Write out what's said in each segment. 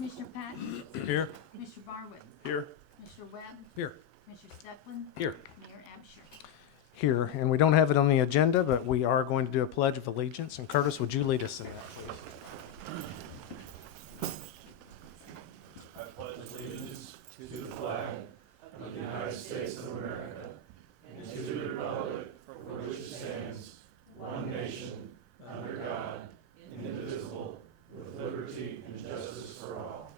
Commissioner Patton? Here. Commissioner Barwick? Here. Commissioner Webb? Here. Commissioner Stefan? Here. Mayor Absher? Here, and we don't have it on the agenda, but we are going to do a Pledge of Allegiance. And Curtis, would you lead us in that, please? I pledge allegiance to the flag of the United States of America and to the republic for which it stands, one nation, under God, indivisible, with liberty and justice for all.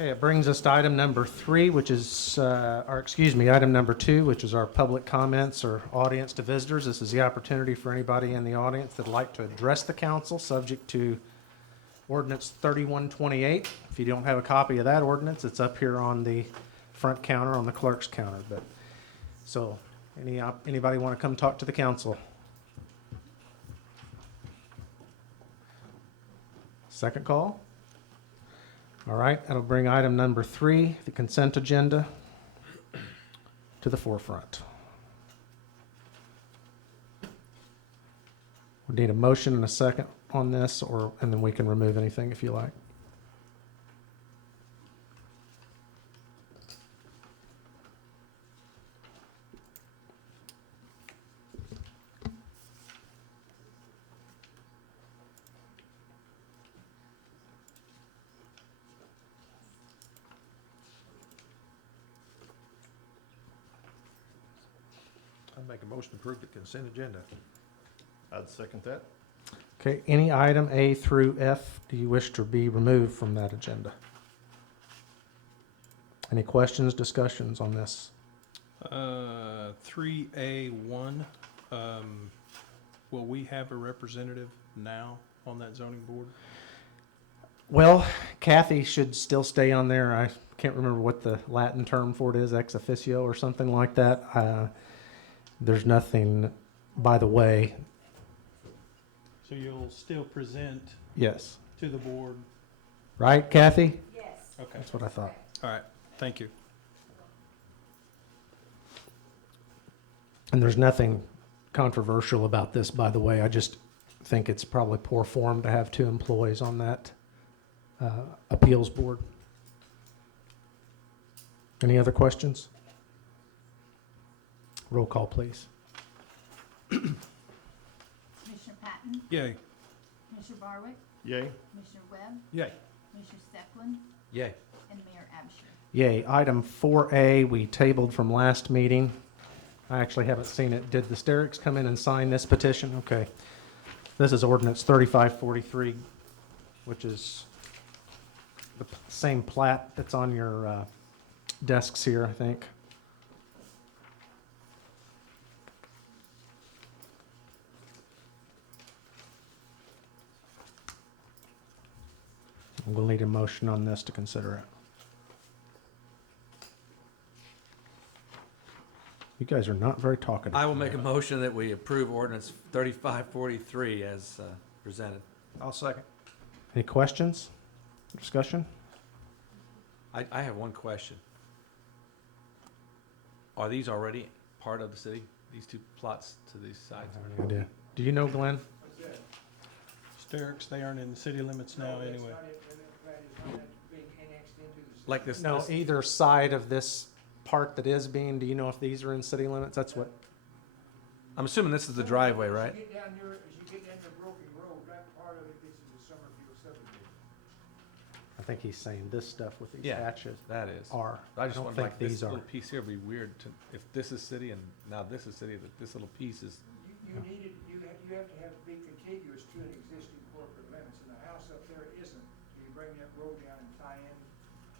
Okay, it brings us to item number 3, which is, item number 2, which is our public comments or audience to visitors. This is the opportunity for anybody in the audience that'd like to address the council, subject to Ordinance 3128. If you don't have a copy of that ordinance, it's up here on the front counter, on the clerk's counter. But so, anybody want to come talk to the council? Second call? All right, that'll bring item number 3, the consent agenda, to the forefront. We need a motion and a second on this, and then we can remove anything if you like. I'd make a motion to approve the consent agenda. I'd second that. Okay, any item A through F do you wish to be removed from that agenda? Any questions, discussions on this? 3A1, will we have a representative now on that zoning board? Well, Kathy should still stay on there. I can't remember what the Latin term for it is, ex officio or something like that. There's nothing, by the way. So you'll still present Yes. to the board? Right, Kathy? Yes. Okay, That's what I thought. all right, thank you. And there's nothing controversial about this, by the way. I just think it's probably poor form to have 2 employees on that appeals board. Any other questions? Roll call, please. Commissioner Patton? Yay. Commissioner Barwick? Yay. Commissioner Webb? Yay. Commissioner Stefan? Yay. And Mayor Absher? Yay. Item 4A, we tabled from last meeting. I actually haven't seen it. Did the Stericks come in and sign this petition? Okay. This is ordinance 3543, which is the same plat that's on your desks here, I think. We'll need a motion on this to consider it. You guys are not very talkative. I will make a motion that we approve ordinance 3543 as presented. I'll second. Any questions? Discussion? I have one question. Are these already part of the city, these 2 plots to these I sides? have no idea. Do you know, Glenn? Stericks, they aren't in the city limits now anyway. Like this? No, this- either side of this part that is being, do you know if these are in city limits? That's what, I'm assuming this is the driveway, right? As you get down there, as you get down the Broken Road, that part of it, this is the Summerfield subdivision. I think he's saying this stuff with these Yeah, hatches that is. are. I just don't wonder, think like, this these are. little piece here would be weird to, if this is city and now this is city, that this little piece is, You need it, you have to have it be contiguous to an existing corporate limits, and the house up there isn't. So you bring that road down and tie in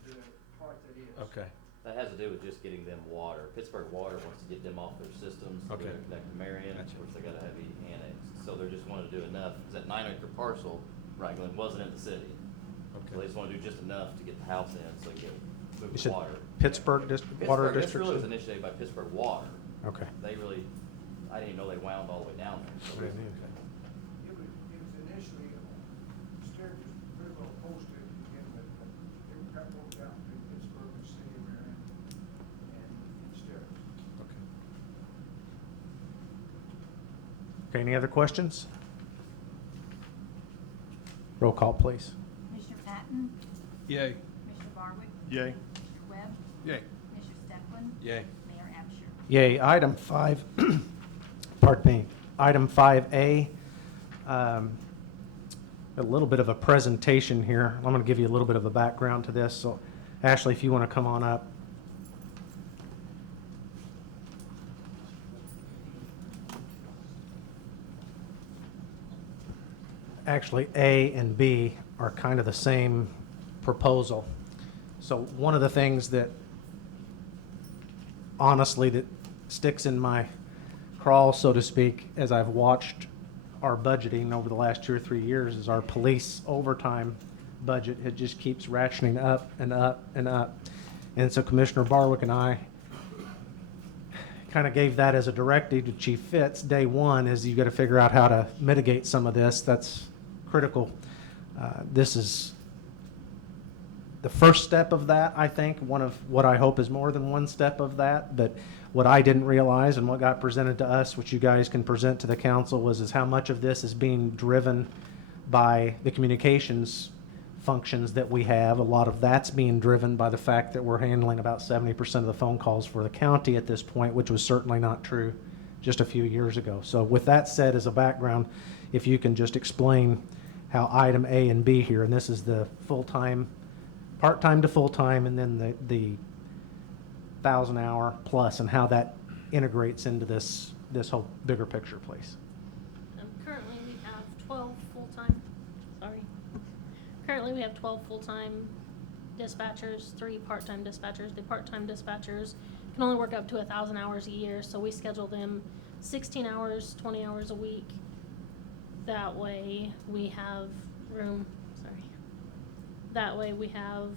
to the part that is. okay. That has to do with just getting them water. Pittsburgh Water wants to get them off their systems. Okay. To connect to Marion, Gotcha. which they gotta have annexed. So they're just wanting to do enough, because that 9-acre parcel, right, Glenn, wasn't in the city. So they Okay. just wanna do just enough to get the house in, so you get, move You the said water. Pittsburgh Water Pittsburgh, this District? really was initiated by Pittsburgh Water. Okay. They really, I didn't even know they wound all the way down there. So Didn't either. It was initially, Sterling was pretty well opposed to it to begin with, but they got moved out to Pittsburgh and City of Marion and Sterling. Okay. Okay, any other questions? Roll call, please. Commissioner Patton, Yay. Commissioner Barwick, Yay. Commissioner Webb, Yay. Commissioner Steplen, Yay. Mayor Absher. Yay. Item 5, pardon me, item 5A, a little bit of a presentation here. I'm going to give you a little bit of a background to this. So Ashley, if you want to come on up. Actually, A and B are kind of the same proposal. So one of the things that honestly that sticks in my crawl, so to speak, as I've watched our budgeting over the last 2 or 3 years is our police overtime budget. It just keeps ratcheting up and up and up. And so Commissioner Barwick and I kind of gave that as a directive to Chief Fitz day one, is you got to figure out how to mitigate some of this. That's critical. This is the first step of that, I think, one of what I hope is more than one step of that. But what I didn't realize and what got presented to us, which you guys can present to the council, is how much of this is being driven by the communications functions that we have. A lot of that's being driven by the fact that we're handling about 70% of the phone calls for the county at this point, which was certainly not true just a few years ago. So with that said as a background, if you can just explain how item A and B here, and this is the full-time, part-time to full-time, and then the 1,000-hour plus, and how that integrates into this whole bigger picture, please. Currently, we have 12 full-time, Currently, we have 12 full-time dispatchers, 3 part-time dispatchers. The part-time dispatchers can only work up to 1,000 hours a year, so we schedule them 16 hours, 20 hours a week. That way, we have That way, we have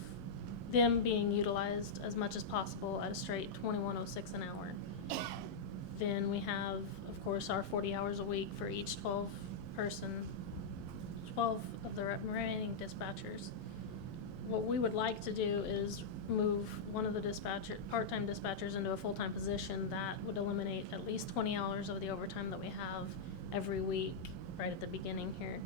them being utilized as much as possible at a straight $21.06 an hour. Then we have, of course, our 40 hours a week for each 12 of the remaining dispatchers. What we would like to do is move one of the part-time dispatchers into a full-time position. That would eliminate at least 20 hours of the overtime that we have every week right at the beginning here.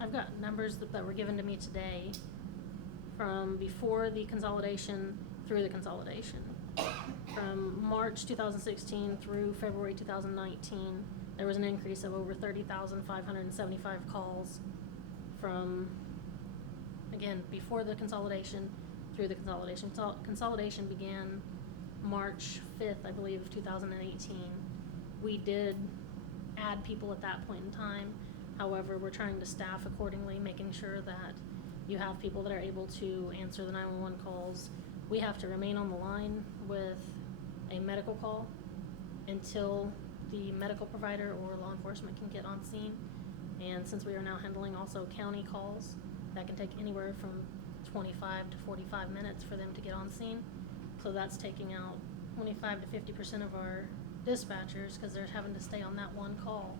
I've got numbers that were given to me today from before the consolidation through the consolidation. From March 2016 through February 2019, there was an increase of over 30,575 calls from, again, before the consolidation through the consolidation. Consolidation began March 5th, I believe, of 2018. We did add people at that point in time. However, we're trying to staff accordingly, making sure that you have people that are able to answer the 911 calls. We have to remain on the line with a medical call until the medical provider or law enforcement can get on scene. And since we are now handling also county calls, that can take anywhere from 25 to 45 minutes for them to get on scene. So that's taking out 25 to 50% of our dispatchers because they're having to stay on that one call.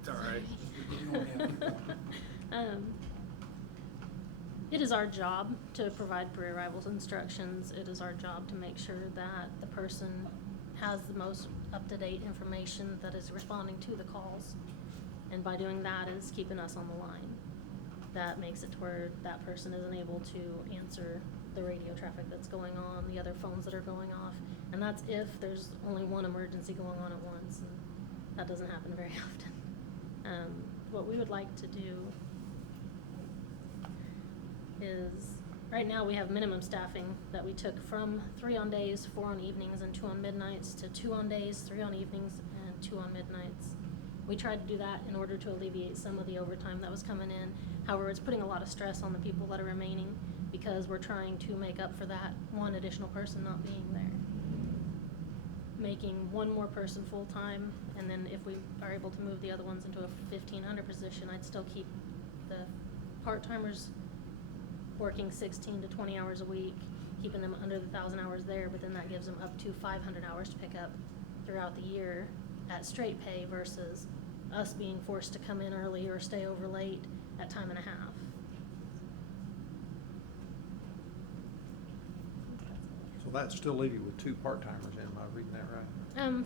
It's all right. It is our job to provide pre-arrivals instructions. It is our job to make sure that the person has the most up-to-date information that is responding to the calls. And by doing that is keeping us on the line. That makes it to where that person isn't able to answer the radio traffic that's going on, the other phones that are going off. And that's if there's only one emergency going on at once, and that doesn't happen very often. What we would like to do is, right now we have minimum staffing that we took from 3 on days, 4 on evenings, and 2 on midnights to 2 on days, 3 on evenings, and 2 on midnights. We tried to do that in order to alleviate some of the overtime that was coming in. However, it's putting a lot of stress on the people that are remaining because we're trying to make up for that one additional person not being there. Making one more person full-time, and then if we are able to move the other ones into a 1,500 position, I'd still keep the part-timers working 16 to 20 hours a week, keeping them under the 1,000 hours there, but then that gives them up to 500 hours to pick up throughout the year at straight pay versus us being forced to come in early or stay over late at time and a half. So Well, that'd still leave you with 2 part-timers, am I reading that right?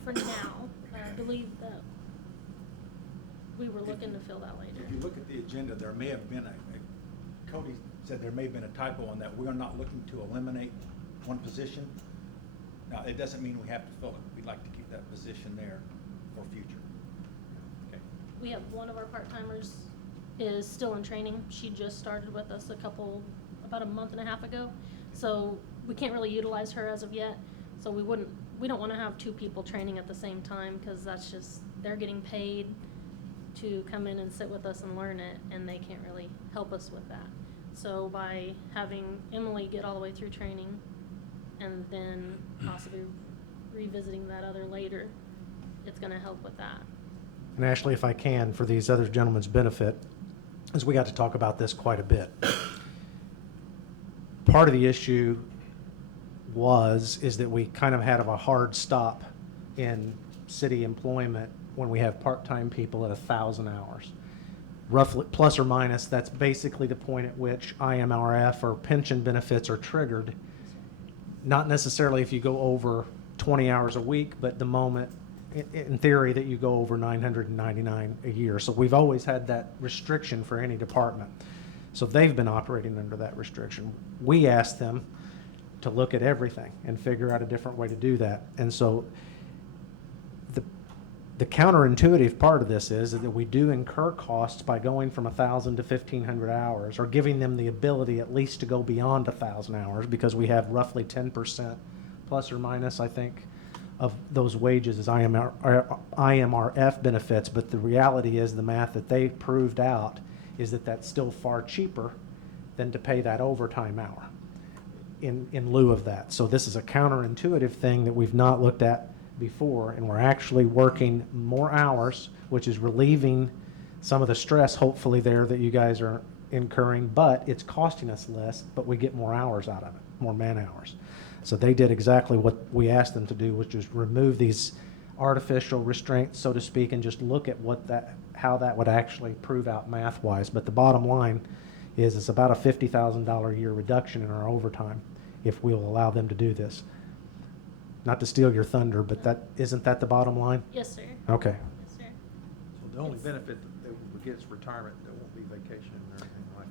For now, I believe that we were looking to fill that later. If you look at the agenda, there may have been Cody said there may have been a typo on that. We're not looking to eliminate one position. Now, it doesn't mean we have to fill it. We'd like to keep that position there for future. Okay. We have one of our part-timers is still in training. She just started with us about a month and a half ago. So we can't really utilize her as of yet. So we don't want to have 2 people training at the same time, because that's just, they're getting paid to come in and sit with us and learn it, and they can't really help us with that. So by having Emily get all the way through training and then possibly revisiting that other later, it's gonna help with that. And Ashley, if I can, for these other gentlemen's benefit, as we got to talk about this quite a bit. Part of the issue is that we kind of had a hard stop in city employment when we have part-time people at 1,000 hours. Roughly, plus or minus, that's basically the point at which IMRF or pension benefits are triggered. Not necessarily if you go over 20 hours a week, but the moment, in theory, that you go over 999 a year. So we've always had that restriction for any department. So they've been operating under that restriction. We asked them to look at everything and figure out a different way to do that. And so the counterintuitive part of this is that we do incur costs by going from 1,000 to 1,500 hours, or giving them the ability at least to go beyond 1,000 hours, because we have roughly 10% plus or minus, I think, of those wages as IMRF benefits. But the reality is, the math that they proved out is that that's still far cheaper than to pay that overtime hour in lieu of that. So this is a counterintuitive thing that we've not looked at before, and we're actually working more hours, which is relieving some of the stress, hopefully, there that you guys are incurring, but it's costing us less, but we get more hours out of it, more man hours. So they did exactly what we asked them to do, which is remove these artificial restraints, so to speak, and just look at how that would actually prove out math-wise. But the bottom line is it's about a $50,000 a year reduction in our overtime if we'll allow them to do this. Not to steal your thunder, but isn't that the bottom line? Yes, sir. Okay. Yes, sir. So the only benefit that we get is retirement. There won't be vacation or anything like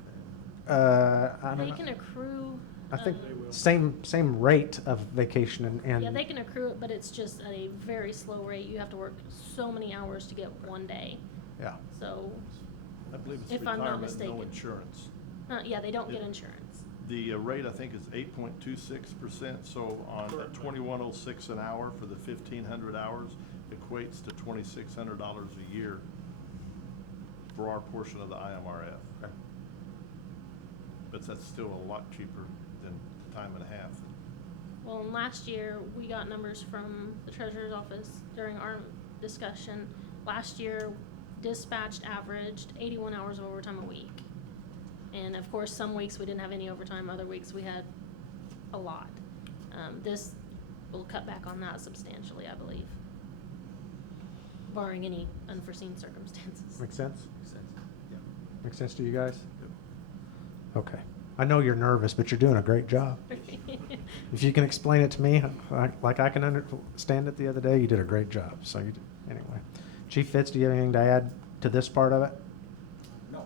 that. I don't They know. can accrue. I think They will. same rate of vacation and Yeah, they can accrue it, but it's just at a very slow rate. You have to work so many hours to get 1 day. yeah. So, I believe it's if I'm not retirement, no mistaken. insurance. yeah, they don't get Yeah. insurance. The rate, I think, is 8.26%, so on the 2106 an hour for the 1,500 hours equates to $2,600 a year for our portion of the IMRF. Okay. But that's still a lot cheaper than time and a half. Well, and last year, we got numbers from the treasurer's office during our discussion. Last year, dispatched averaged 81 hours of overtime a week. And of course, some weeks we didn't have any overtime, other weeks we had a lot. This will cut back on that substantially, I believe, barring any unforeseen circumstances. Make sense? Makes sense. Yeah. Make sense to you guys? Okay. I know you're nervous, but you're doing a great job. If you can explain it to me, like I can understand it the other day, you did a great job. So anyway. Chief Fitz, do you have anything to add to this part of it? No.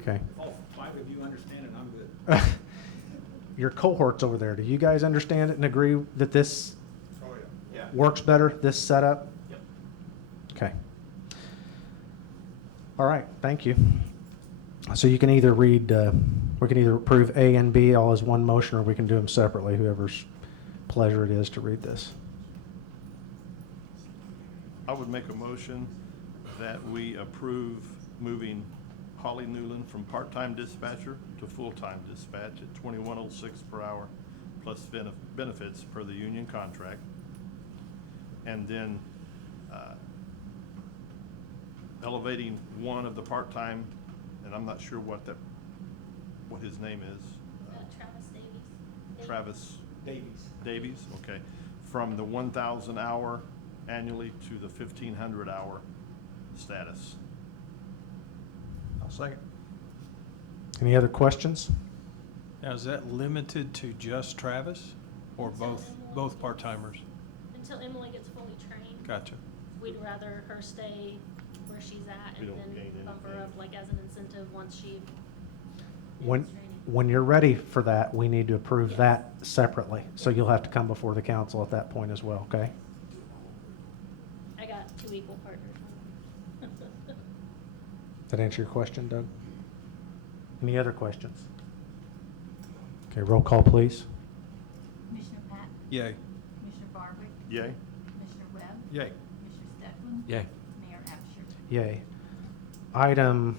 Okay. If all 5 of you understand it, I'm good. Your cohorts over there, do you guys understand it and agree that this Oh, yeah. works better, this setup? Yep. Okay. All right, thank you. So you can either read, we can either approve A and B all as one motion, or we can do them separately, whoever's pleasure it is to read this. I would make a motion that we approve moving Holly Newland from part-time dispatcher to full-time dispatch at 2106 per hour plus benefits per the union contract. And then elevating one of the part-time, and I'm not sure what his name is. Travis Davies. Travis Davies. Davies, okay, from the 1,000 hour annually to the 1,500 hour status. I'll second. Any other questions? Now, is that limited to just Travis? Or Until both, Emily- both part-timers? Until Emily gets fully trained. Gotcha. We'd rather her stay where she's at We and don't gain then bump her anything. up like as an incentive once she When, ends training. when you're ready for that, we need to approve that separately. So you'll have to come before the council at that point as well, okay? I got 2 equal partners. That answer your question, Doug? Any other questions? Okay, roll call, please. Commissioner Patton? Yay. Commissioner Barwick? Yay? Commissioner Webb? Yay. Commissioner Steplen? Yay. Mayor Absher? Yay. Item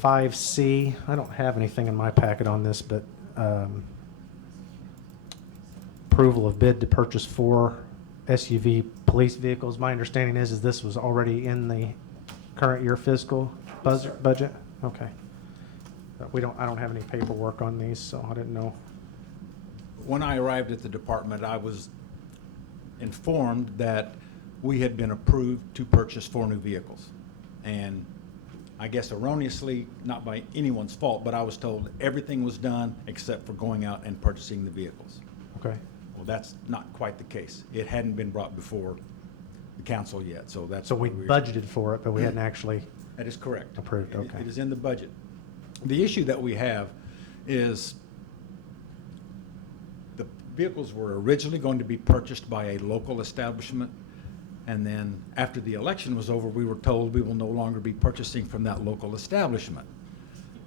5C, I don't have anything in my packet on this, but approval of bid to purchase 4 SUV police vehicles. My understanding is this was already in the current year fiscal budget? Okay. But I don't have any paperwork on these, so I didn't know. When I arrived at the department, I was informed that we had been approved to purchase 4 new vehicles. And I guess erroneously, not by anyone's fault, but I was told everything was done except for going out and purchasing the vehicles. Okay. Well, that's not quite the case. It hadn't been brought before the council yet, so that's. So we why budgeted for it, but we hadn't actually, That is correct. Approved, okay. It is in the budget. The issue that we have is the vehicles were originally going to be purchased by a local establishment, and then after the election was over, we were told we will no longer be purchasing from that local establishment.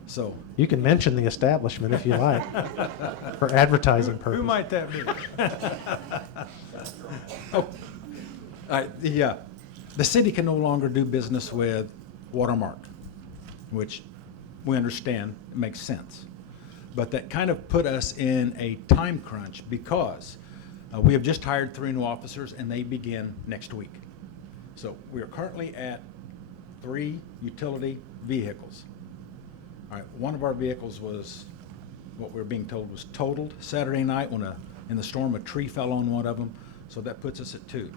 So, you can mention the establishment if you like, for advertising purposes. Who might that be? the city can no longer do business with Watermark, which we understand makes sense. But that kind of put us in a time crunch because we have just hired 3 new officers and they begin next week. So we are currently at 3 utility vehicles. All right, one of our vehicles was, what we're being told was totaled Saturday night when in the storm, a tree fell on one of them. So that puts us at 2.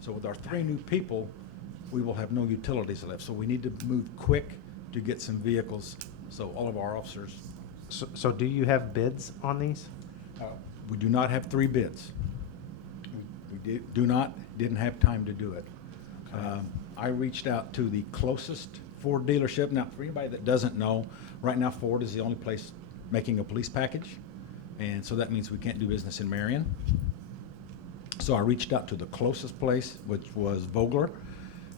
So with our 3 new people, we will have no utilities left. So we need to move quick to get some vehicles, so all of our officers. So do you have bids on these? We do not have 3 bids. We didn't have time to do it. I reached out to the closest Ford dealership. Now, for anybody that doesn't know, right now Ford is the only place making a police package, and so that means we can't do business in Marion. So I reached out to the closest place, which was Vogler,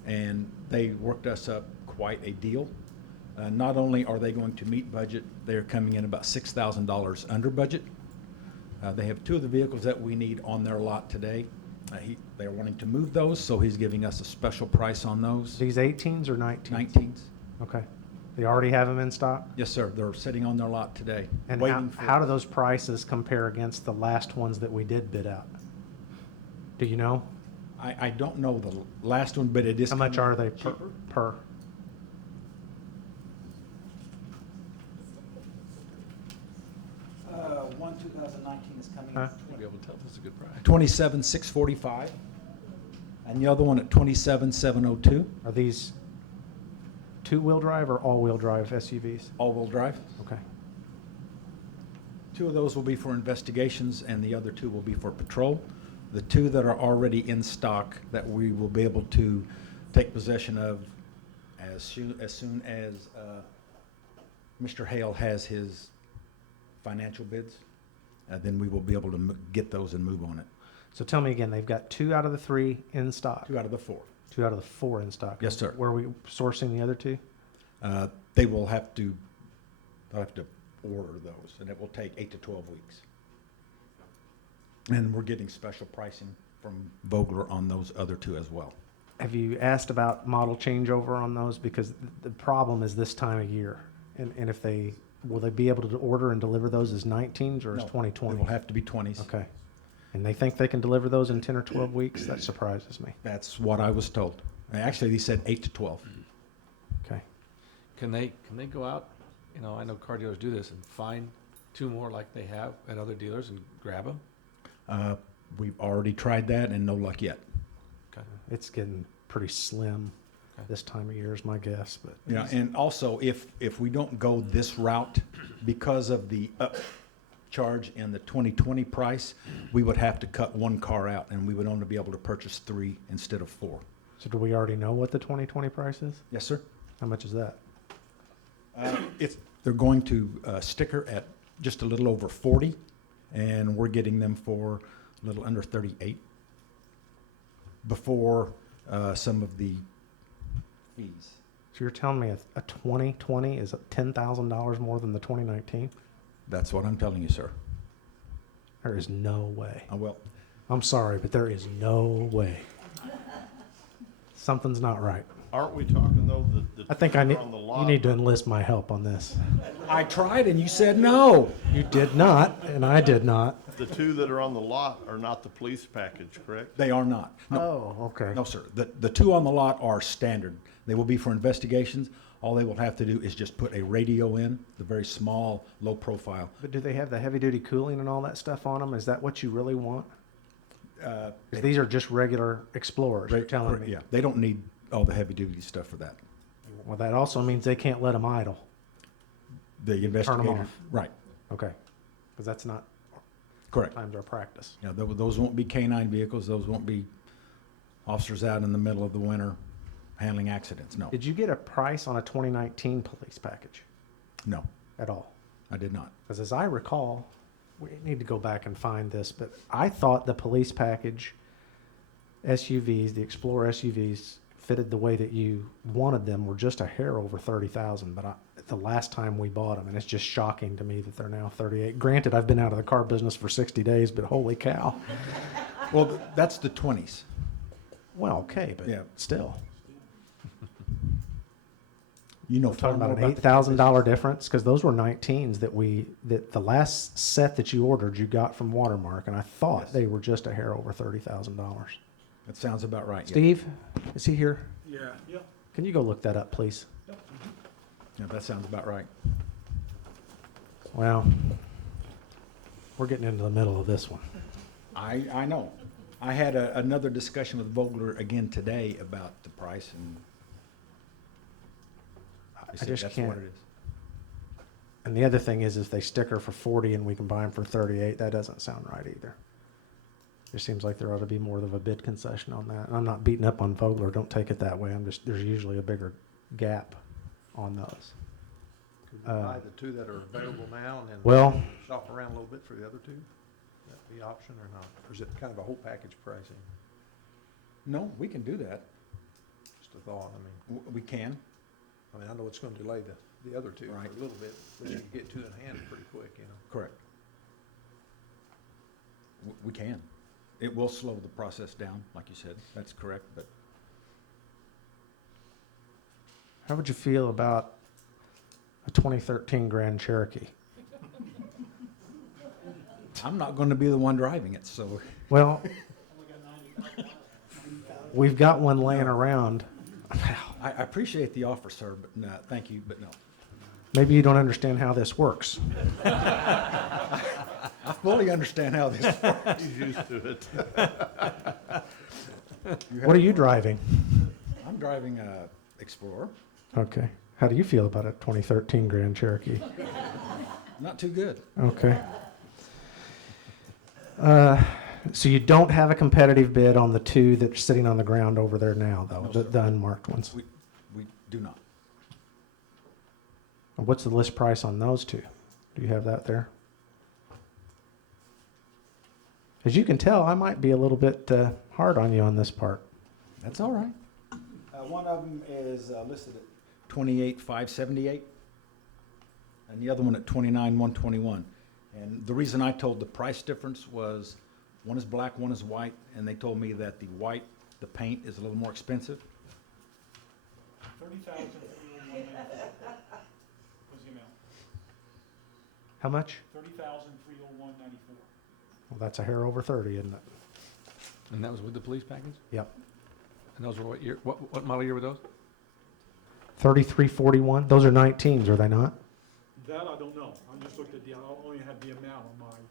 and they worked us up quite a deal. Not only are they going to meet budget, they're coming in about $6,000 under budget. They have 2 of the vehicles that we need on their lot today. They're wanting to move those, so he's giving us a special price on those. These 18s or 19s? 19s. Okay. They already have them in stock? Yes, sir. They're sitting on their lot today. And waiting how do those prices compare against the last ones that we did bid out? Do you know? I don't know the last one, but it is. How much are they cheaper. per? One 2019 is coming Huh? You'll be able to tell if it's a good price. 27,645, and the other one at 27,702, Are these 2-wheel drive or all-wheel drive SUVs? all-wheel drive. Okay. 2 of those will be for investigations, and the other 2 will be for patrol. The 2 that are already in stock that we will be able to take possession of as soon as Mr. Hale has his financial bids, then we will be able to get those and move on it. So tell me again, they've got 2 out of the 3 in stock? 2 out of the 4. 2 out of the 4 in stock? Yes, sir. Where are we sourcing the other 2? They will have to, they'll have to order those, and it will take 8 to 12 weeks. And we're getting special pricing from Vogler on those other 2 as well. Have you asked about model changeover on those? Because the problem is this time of year. And if will they be able to order and deliver those as 19s or as No, 2020s? It will have to be 20s. Okay. And they think they can deliver those in 10 or 12 weeks? That surprises me. That's what I was told. Actually, they said 8 to 12. Okay. Can they go out, I know car dealers do this, and find 2 more like they have at other dealers and grab them? We've already tried that and no luck yet. Okay. It's getting pretty slim Okay. this time of year is my guess, but. Yeah, and also if we don't go this route because of the charge in the 2020 price, we would have to cut one car out, and we would only be able to purchase 3 instead of 4. So do we already know what the 2020 price is? Yes, sir. How much is that? They're going to sticker at just a little over 40, and we're getting them for a little under 38 before some of the fees. So you're telling me a 2020 is $10,000 more than the 2019? That's what I'm telling you, sir. There is no way. Well, I'm sorry, but there is no way. Something's not right. Aren't we talking though, the I think two I that need, are on the you lot? need to enlist my help on this. I tried, and you said no. You did not, and I did not. The 2 that are on the lot are not the police package, correct? They are not. No, Oh, okay. no, sir. The 2 on the lot are standard. They will be for investigations. All they will have to do is just put a radio in, the very small, low profile. But do they have the heavy-duty cooling and all that stuff on them? Is that what you really want? 'Cause these are just regular Explorers, you're telling me. Yeah, they don't need all the heavy-duty stuff for that. Well, that also means they can't let them idle. The investigator. off. Right, Okay. Because that's not correct. times our practice. Yeah, those won't be K-9 vehicles. Those won't be officers out in the middle of the winter handling accidents. No, Did you get a price on a 2019 police package no, at all? I did not. Because as I recall, we need to go back and find this, but I thought the police package SUVs, the Explorer SUVs, fitted the way that you wanted them, were just a hair over 30,000. But the last time we bought them, and it's just shocking to me that they're now 38. Granted, I've been out of the car business for 60 days, but holy cow. Well, that's the 20s. Well, okay, but Yeah. still. You know, We're talking far about more an $8,000 difference, because those were 19s that the last set that you ordered, you got from Watermark, and I thought Yes. they were just a hair over $30,000. That sounds about right. Yeah. Steve, is he here? Yeah. Yeah. Can you go look that up, please? Yeah, that sounds about right. Well, we're getting into the middle of this one. I know. I had another discussion with Vogler again today about the price, and I said just that's can't. what it is. And the other thing is, if they sticker for 40 and we can buy them for 38, that doesn't sound right either. It seems like there ought to be more of a bid concession on that. And I'm not beating up on Vogler, don't take it that way. There's usually a bigger gap on those. Could we buy the 2 that are available now and then Well, shop around a little bit for the other 2? That be option or not? Or is it kind of a whole package pricing? No, we can do that. Just a thought, I mean. We can. I mean, I know it's gonna delay the other 2 Right. for a little bit, but you can get 2 in hand pretty quick, you know. Correct. We can. It will slow the process down, like you said. That's correct, but how would you feel about a 2013 Grand Cherokee? I'm not going to be the one driving it, so. Well, we've got one laying around. I appreciate the offer, sir, but no, thank you, but no. Maybe you don't understand how this works. I fully understand how this works. He's used to it. What are you driving? I'm driving a Explorer. Okay. How do you feel about a 2013 Grand Cherokee? Not too good. Okay. So you don't have a competitive bid on the 2 that are sitting on the ground over there now, though, No, the, sir. the unmarked ones? We do not. And what's the list price on those 2? Do you have that there? As you can tell, I might be a little bit hard on you on this part. That's all right. One of them is listed at 28,578, and the other one at 29,121. And the reason I told the price difference was one is black, one is white, and they told me that the white, the paint is a little more expensive. 30,000 was the amount. How much? 30,301.94. Well, that's a hair over 30, isn't it? And that was with the police package? Yep. And those were what year, what model year were those? 3341. Those are 19s, are they not? That I don't know. I just looked at I only had the amount on mine.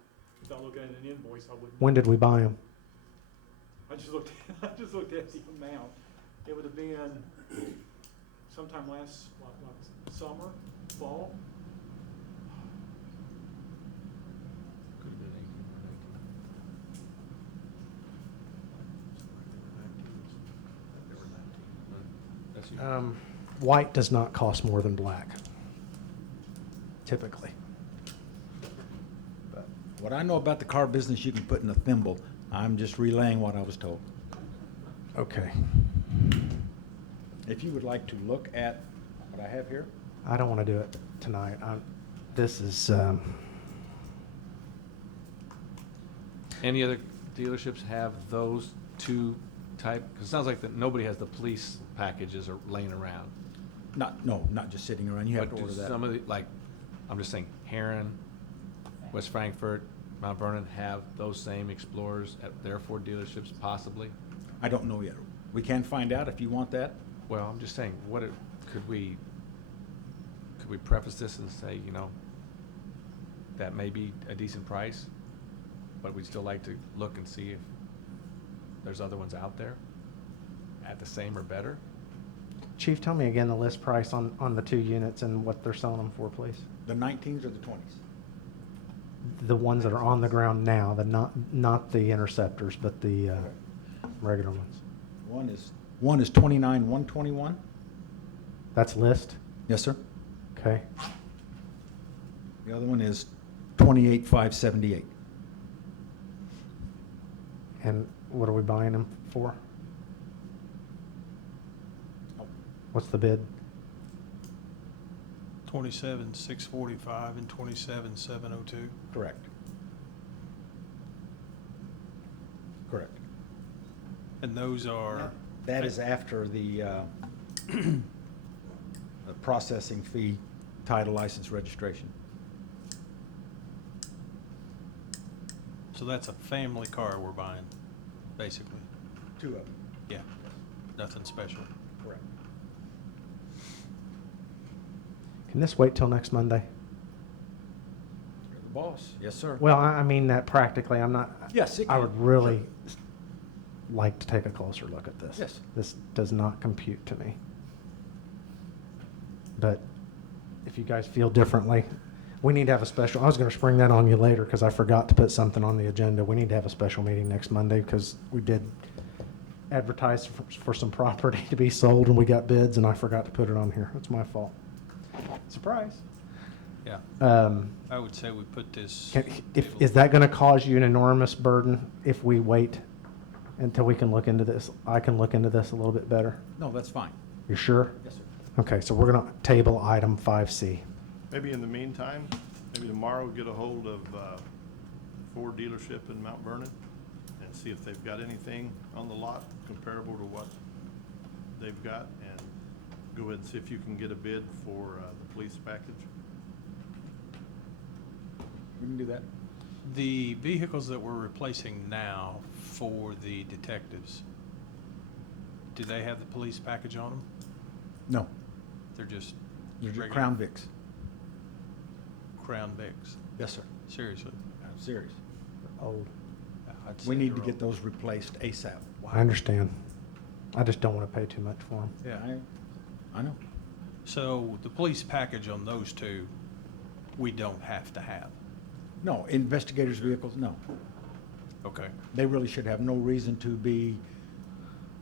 If I look at an invoice, I wouldn't. When did we buy them? I just looked at the amount. It would have been sometime last, summer, fall. White does not cost more than black, typically. But What I know about the car business, you can put in a thimble. I'm just relaying what I was told. okay. If you would like to look at what I have here, I don't want to do it tonight. This is, Any other dealerships have those two type? Because it sounds like that nobody has the police packages or laying around. not just sitting around, you have to But do order that. some of the, like, I'm just saying, Heron, West Frankfort, Mount Vernon have those same Explorers at their Ford dealerships possibly? I don't know yet. We can find out if you want that. Well, I'm just saying, could we preface this and say, you know, that may be a decent price, but we'd still like to look and see if there's other ones out there at the same or better? Chief, tell me again the list price on the 2 units and what they're selling them for, please. The 19s or the 20s? The ones that are on the ground now, not the Interceptors, but the regular ones. One is 29,121. That's list? Yes, sir. Okay. The other one is 28,578. And what are we buying them for? What's the bid? 27,645 and 27,702. Correct. Correct. And those are. That is after the processing fee, title, license, registration. So that's a family car we're buying, basically. 2 of them. Yeah, nothing special. Correct. Can this wait till next Monday? You're the boss. Yes, sir. Well, I mean that practically. I'm not. Yes, it I can. would really like to take a closer look at this. Yes. This does not compute to me. But if you guys feel differently, we need to have a special. I was going to spring that on you later because I forgot to put something on the agenda. We need to have a special meeting next Monday because we did advertise for some property to be sold and we got bids and I forgot to put it on here. It's my fault. Surprise. Yeah, I would say we put this. Is that going to cause you an enormous burden if we wait until we can look into this? I can look into this a little bit better. No, that's fine. You sure? Yes, sir. Okay, so we're going to table item 5C. Maybe in the meantime, maybe tomorrow get a hold of Ford dealership in Mount Vernon and see if they've got anything on the lot comparable to what they've got, and go ahead and see if you can get a bid for the police package. We can do that. The vehicles that we're replacing now for the detectives, do they have the police package on them? No. They're just You're regular Crown Vics. Crown Vics? Yes, sir. Seriously? I'm serious. Old. I'd say We need to they're get old. those replaced ASAP. I understand. I just don't want to pay too much for them. Yeah. I know. So the police package on those two, we don't have to have. No, investigators' vehicles, no. Okay. They really should have no reason to be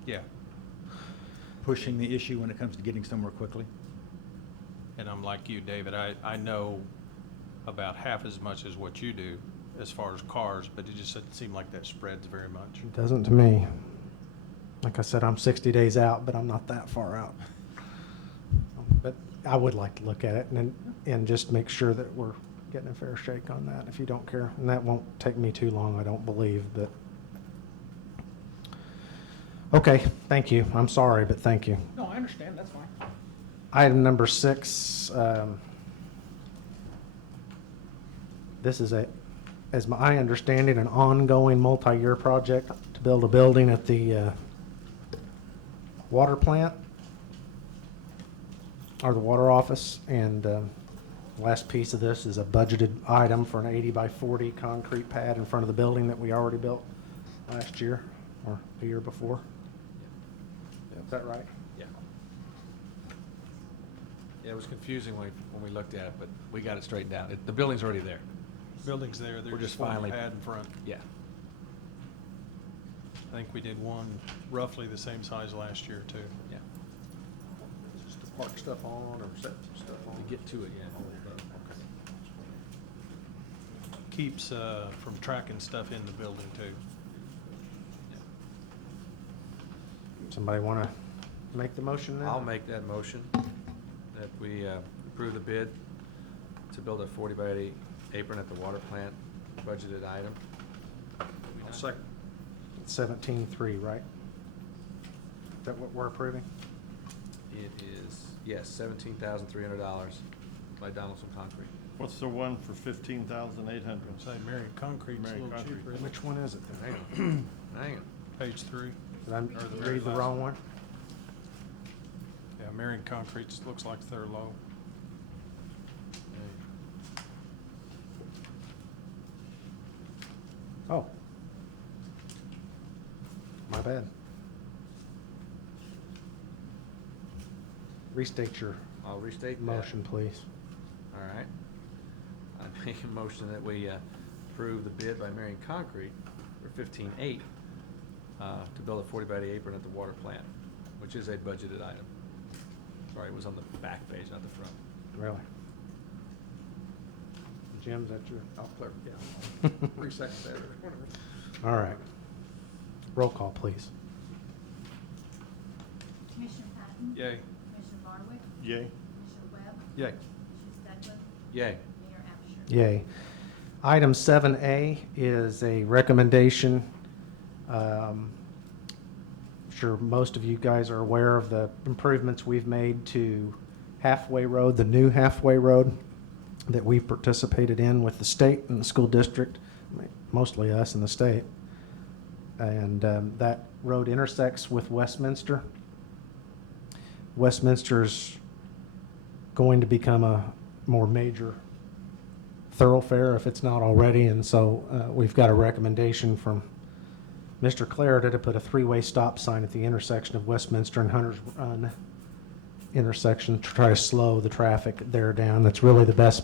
Yeah. pushing the issue when it comes to getting somewhere quickly. And I'm like you, David. I know about half as much as what you do as far as cars, but it just doesn't seem like that spreads very much. It doesn't to me. Like I said, I'm 60 days out, but I'm not that far out. But I would like to look at it and just make sure that we're getting a fair shake on that, if you don't care. And that won't take me too long, I don't believe, but. Okay, thank you. I'm sorry, but thank you. No, I understand, that's fine. Item number 6, this is as my understanding, an ongoing multi-year project to build a building at the water plant or the water office. And last piece of this is a budgeted item for an 80 by 40 concrete pad in front of the building that we already built last year or the year before. Is that right? Yeah. Yeah, it was confusing when we looked at it, but we got it straightened out. The building's already there. Building's there. They're We're just just one finally- pad in front. Yeah. I think we did one roughly the same size last year too. Yeah. park stuff on or set stuff on? To get to it, yeah. Keeps from tracking stuff in the building too. Somebody want to make the motion then? I'll make that motion that we approve the bid to build a 40 by 80 apron at the water plant, budgeted item. I'll second. 17.3, right? Is that what we're approving? It is, yes, $17,300 by Donaldson Concrete. What's the one for 15,800? Say Marion Concrete's a Marion little Concrete. cheaper. isn't it? Which one is it then? Hang on, hang on. Page 3. Did I Or the very read the last wrong one? Yeah, Marion Concrete's looks like they're low. Oh. My bad. Restate your I'll restate that. motion, please. All right. I make a motion that we approve the bid by Marion Concrete for 15.8 to build a 40 by 80 apron at the water plant, which is a budgeted item. Sorry, it was on the back page, not the front. Really? Jim, is that your? I'll clerk, yeah. 3 seconds there, whatever. All right. Roll call, please. Commissioner Patton? Yay. Commissioner Barwick? Yay. Commissioner Webb? Yay. Commissioner Stedman? Yay. Mayor Absher? Yay. Item 7A is a recommendation. Sure most of you guys are aware of the improvements we've made to Halfway Road, the new Halfway Road that we participated in with the state and the school district, mostly us and the state. And that road intersects with Westminster. Westminster's going to become a more major thoroughfare if it's not already, and so we've got a recommendation from Mr. Clarida to put a 3-way stop sign at the intersection of Westminster and Hunter's Run intersection to try to slow the traffic there down. That's really the best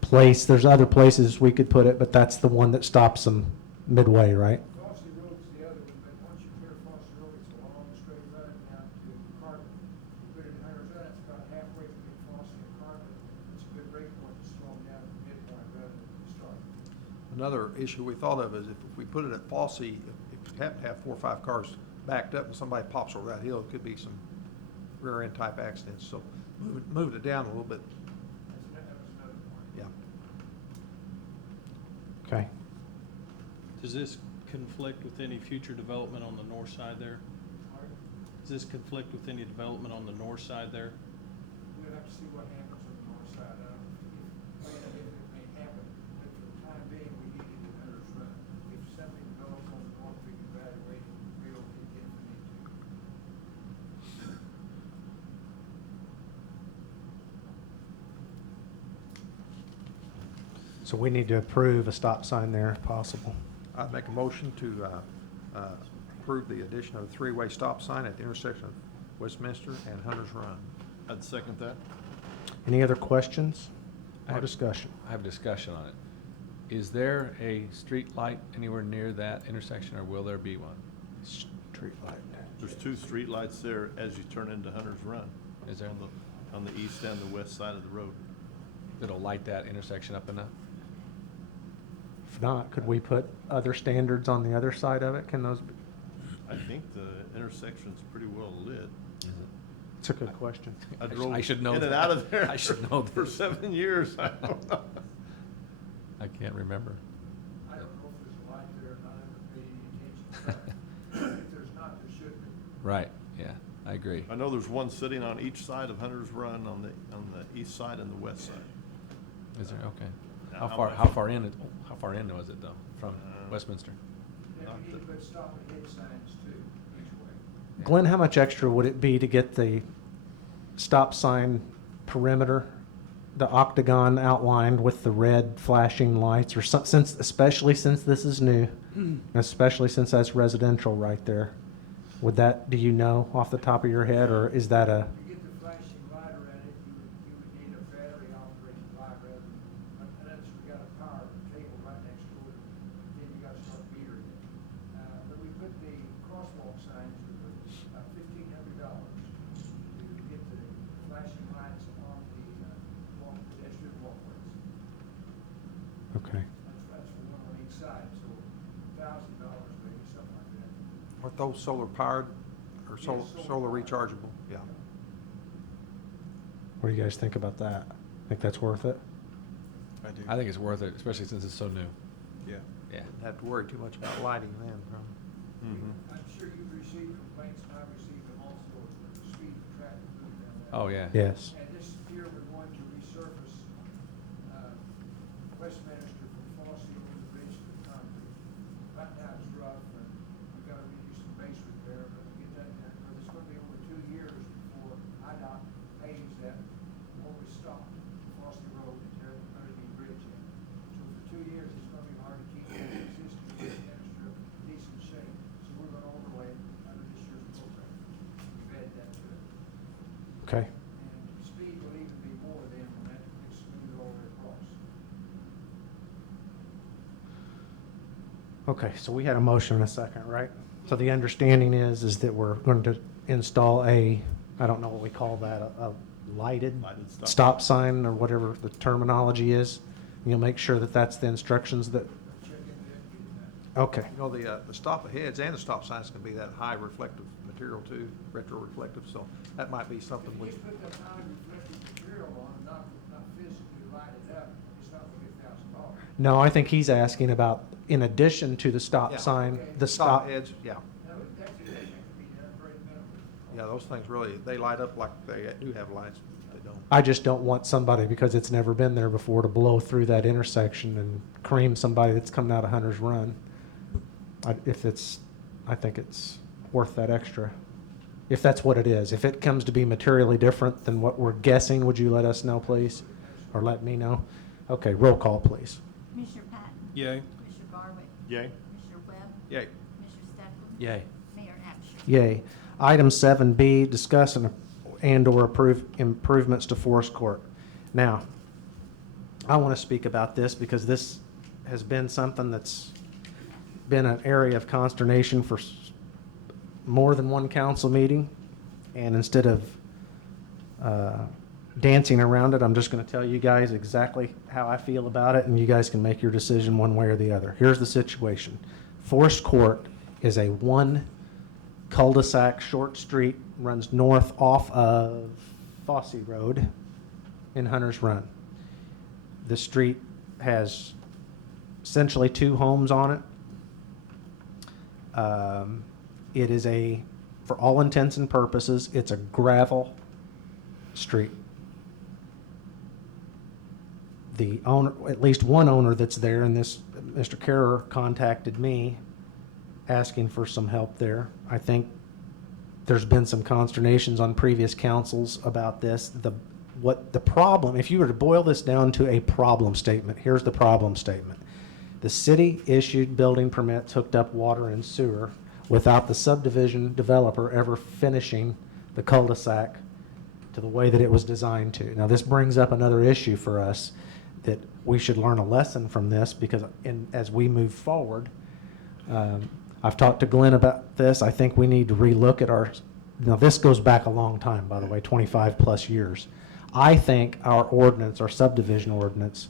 place. There's other places we could put it, but that's the one that stops them midway, right? Fossey Road's the other one, but once you clear Fossey Road, it's a long straight run down to Carbon. You put it in Hunter's Run, it's about halfway between Fossey and Carbon. It's a good break point to slow them down at the midpoint rather than start. Another issue we thought of is if we put it at Fossey, if you happen to have 4 or 5 cars backed up and somebody pops over that hill, it could be some rear end type accidents. So moved it down a little bit. That was another point. Yeah. Okay. Does this conflict with any future development on the north side there? Does this conflict with any development on the north side there? We'll have to see what happens on the north side. If it may happen, but for the time being, we need it in Hunter's Run. If something develops on the north, we can evaluate and relocate it if we need to. So we need to approve a stop sign there if possible. I'd make a motion to approve the addition of a 3-way stop sign at the intersection of Westminster and Hunter's Run. I'd second that. Any other questions I or have- discussion? I have a discussion on it. Is there a street light anywhere near that intersection, or will there be one? Street light. There's 2 street lights there as you turn into Hunter's Run. Is there? On the east and the west side of the road. That'll light that intersection up enough? If not, could we put other standards on the other side of it? Can those be? I think the intersection's pretty well lit. It's a good question. I drove I should know in and that. out of there. I should know For this. 7 years. I don't know. I can't remember. I don't know if there's a light there or not, I haven't paid any attention to that. If there's not, there should be. Right, yeah, I agree. I know there's one sitting on each side of Hunter's Run on the east side and the west side. Is there, okay. Now, How far in was it though, from Westminster? And we need to put stop and hit signs too, each way. Glenn, how much extra would it be to get the stop sign perimeter, the octagon outlined with the red flashing lights, or especially since this is new, especially since that's residential right there? Would that, do you know off the top of your head, or is that a? To get the flashing light around it, you would need a battery operated light rather than, unless we got a power cable right next to it, then you gotta start metering it. But we put the crosswalk signs with $1,500 to get the flashing Okay. That's one on each side, so $1,000 maybe, something like that. Aren't those solar powered or Yes, solar, solar solar powered. rechargeable? Yeah. What do you guys think about that? Think that's worth it? I do. I think it's worth it, especially since it's so new. Yeah. Yeah. Don't have to worry too much about lighting then, probably. Mhm. I'm sure you've received complaints, and I've received them also, with the speed of traffic moving down that. Oh, yeah. Yes. And this year, we're going to resurface, Westminster from Fossey over the bridge to the concrete. Right now, it's rough, and we've got to redo some base repair, but we get that done, because it's gonna be over 2 years before IDOT pays that, what we stopped, Fossey Road and tear the underneath bridge in. So for 2 years, it's gonna be hard to keep that existing Westminster in decent shape, so we're gonna overlay it under this year's program. We've added that to it. Okay. And speed will even be more than when that gets smoothed all the way across. Okay, so we had a motion and a second, right? So the understanding is that we're going to install a, I don't know what we call that, a lighted Lighted stop. stop sign or whatever the terminology is. You'll make sure that that's the instructions that, Check into that and get it done. okay. You know, the stop aheads and the stop signs can be that high reflective material too, retro reflective, so that might be something If we, you just put that high reflective material on, and not physically light it up, it's not gonna be $1,000. No, I think he's asking about, in addition to the stop Yeah. sign, the stop. heads, yeah. Now, that can be done very minimally. Yeah, those things really, they light up like they do have lights, they don't. I just don't want somebody, because it's never been there before, to blow through that intersection and cream somebody that's coming out of Hunter's Run. I think it's worth that extra. If that's what it is. If it comes to be materially different than what we're guessing, would you let us know, please? Or let me know? Okay, roll call, please. Commissioner Patton? Yay. Commissioner Garwick? Yay? Commissioner Webb? Yay. Commissioner Stefan? Yay. Mayor Absher? Yay. Item 7B, discuss and/or approve improvements to Forest Court. Now, I want to speak about this because this has been something that's been an area of consternation for more than one council meeting. And instead of dancing around it, I'm just going to tell you guys exactly how I feel about it, and you guys can make your decision one way or the other. Here's the situation. Forest Court is a one cul-de-sac short street, runs north off of Fossey Road in Hunter's Run. The street has essentially 2 homes on it. It is for all intents and purposes, it's a gravel street. The owner, at least one owner that's there, and this, Mr. Carrer contacted me asking for some help there. I think there's been some consternations on previous councils about this. What the problem, if you were to boil this down to a problem statement, here's the problem statement. The city issued building permits, hooked up water and sewer without the subdivision developer ever finishing the cul-de-sac to the way that it was designed to. Now, this brings up another issue for us that we should learn a lesson from this, because as we move forward, I've talked to Glenn about this. I think we need to relook at now this goes back a long time, by the way, 25 plus years. I think our ordinance, our subdivision ordinance,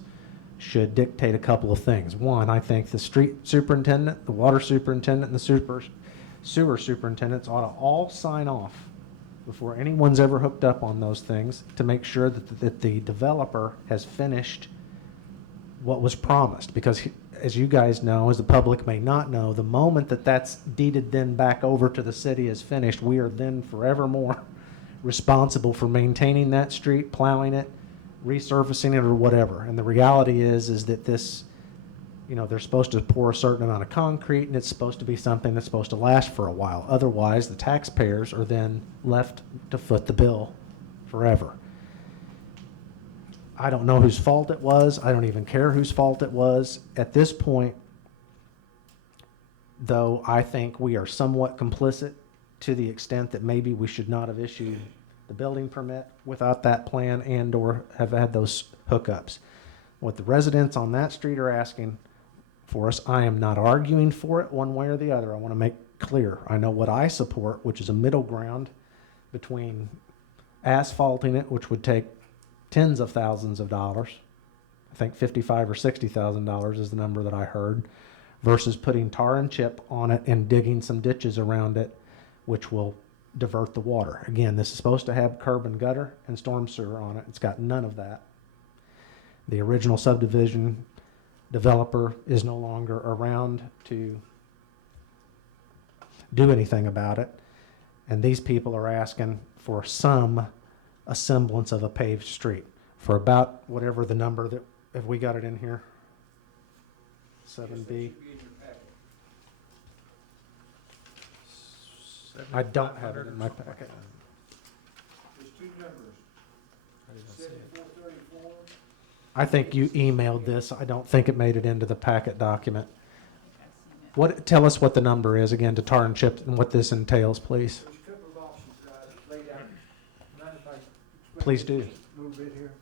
should dictate a couple of things. One, I think the street superintendent, the water superintendent, and the sewer superintendents ought to all sign off before anyone's ever hooked up on those things, to make sure that the developer has finished what was promised. Because as you guys know, as the public may not know, the moment that that's deeded then back over to the city is finished, we are then forevermore responsible for maintaining that street, plowing it, resurfacing it, or whatever. And the reality is that this, they're supposed to pour a certain amount of concrete, and it's supposed to be something that's supposed to last for a while. Otherwise, the taxpayers are then left to foot the bill forever. I don't know whose fault it was. I don't even care whose fault it was. At this point, though, I think we are somewhat complicit, to the extent that maybe we should not have issued the building permit without that plan and/or have had those hookups. What the residents on that street are asking for us, I am not arguing for it one way or the other. I want to make clear. I know what I support, which is a middle ground between asphalting it, which would take tens of thousands of dollars, I think $55,000 or $60,000 is the number that I heard, versus putting tar and chip on it and digging some ditches around it, which will divert the water. Again, this is supposed to have curb and gutter and storm sewer on it. It's got none of that. The original subdivision developer is no longer around to do anything about it. And these people are asking for a semblance of a paved street for about whatever the number that, have we got it in here? 7B. Should be in your packet. I don't have it in my packet. There's two numbers, 7434. I think you emailed this. I don't think it made it into the packet document. Tell us what the number is again to tar and chip and what this entails, please. There's a couple of options laid out. Mind if I explain Please this do. A little bit here.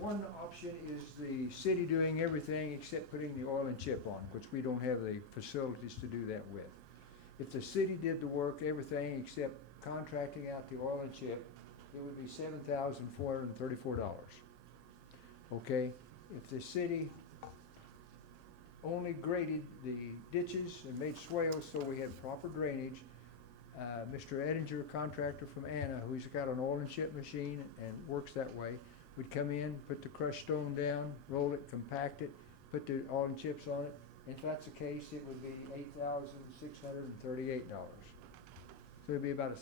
One option is the city doing everything except putting the oil and chip on, which we don't have the facilities to do that with. If the city did the work, everything except contracting out the oil and chip, it would be $7,434. Okay? If the city only graded the ditches and made swales so we had proper drainage, Mr. Edinger, contractor from Anna, who's got an oil and chip machine and works that way, would come in, put the crushed stone down, roll it, compact it, put the oil and chips on it. If that's the case, it would be $8,638. So it'd be about a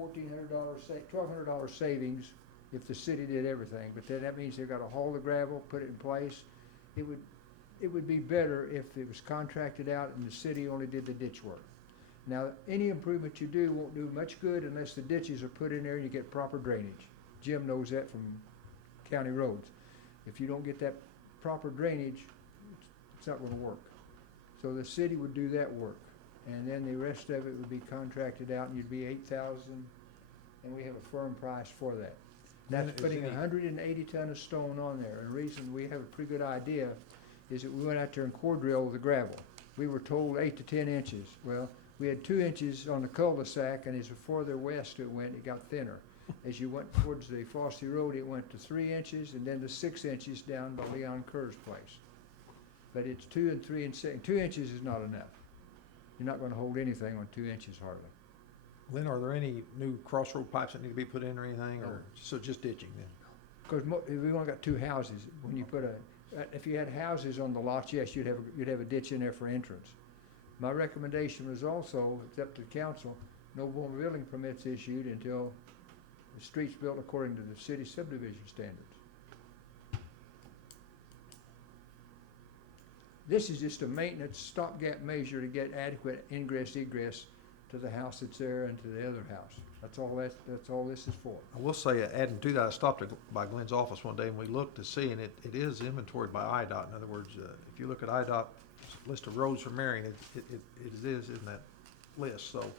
$1,400, $1,200 savings if the city did everything. But then that means they've got to haul the gravel, put it in place. It would be better if it was contracted out and the city only did the ditch work. Now, any improvement you do won't do much good unless the ditches are put in there and you get proper drainage. Jim knows that from county roads. If you don't get that proper drainage, it's not gonna work. So the city would do that work. And then the rest of it would be contracted out and you'd be $8,000, and we have a firm price for that. That's Is putting any- 180 ton of stone on there. And the reason we have a pretty good idea is that we went out there and core drilled the gravel. We were told 8 to 10 inches. Well, we had 2 inches on the cul-de-sac, and as the further west it went, it got thinner. As you went towards the Fossey Road, it went to 3 inches, and then to 6 inches down by Leon Kerr's place. But it's 2 and 3 and 6. 2 inches is not enough. You're not gonna hold anything on 2 inches hardly. Lynn, are there any new crossroad pipes that need to be put in or anything, No. or, so just ditching then? Because we only got 2 houses. When you put if you had houses on the lots, yes, you'd have a ditch in there for entrance. My recommendation was also, it's up to the council, no more building permits issued until the street's built according to the city subdivision standards. This is just a maintenance stopgap measure to get adequate ingress egress to the house that's there and to the other house. That's all this is for. I will say, adding to that, I stopped by Glenn's office one day and we looked to see, and it is inventoried by IDOT. In other words, if you look at IDOT list of roads for Marion, it is in that list. So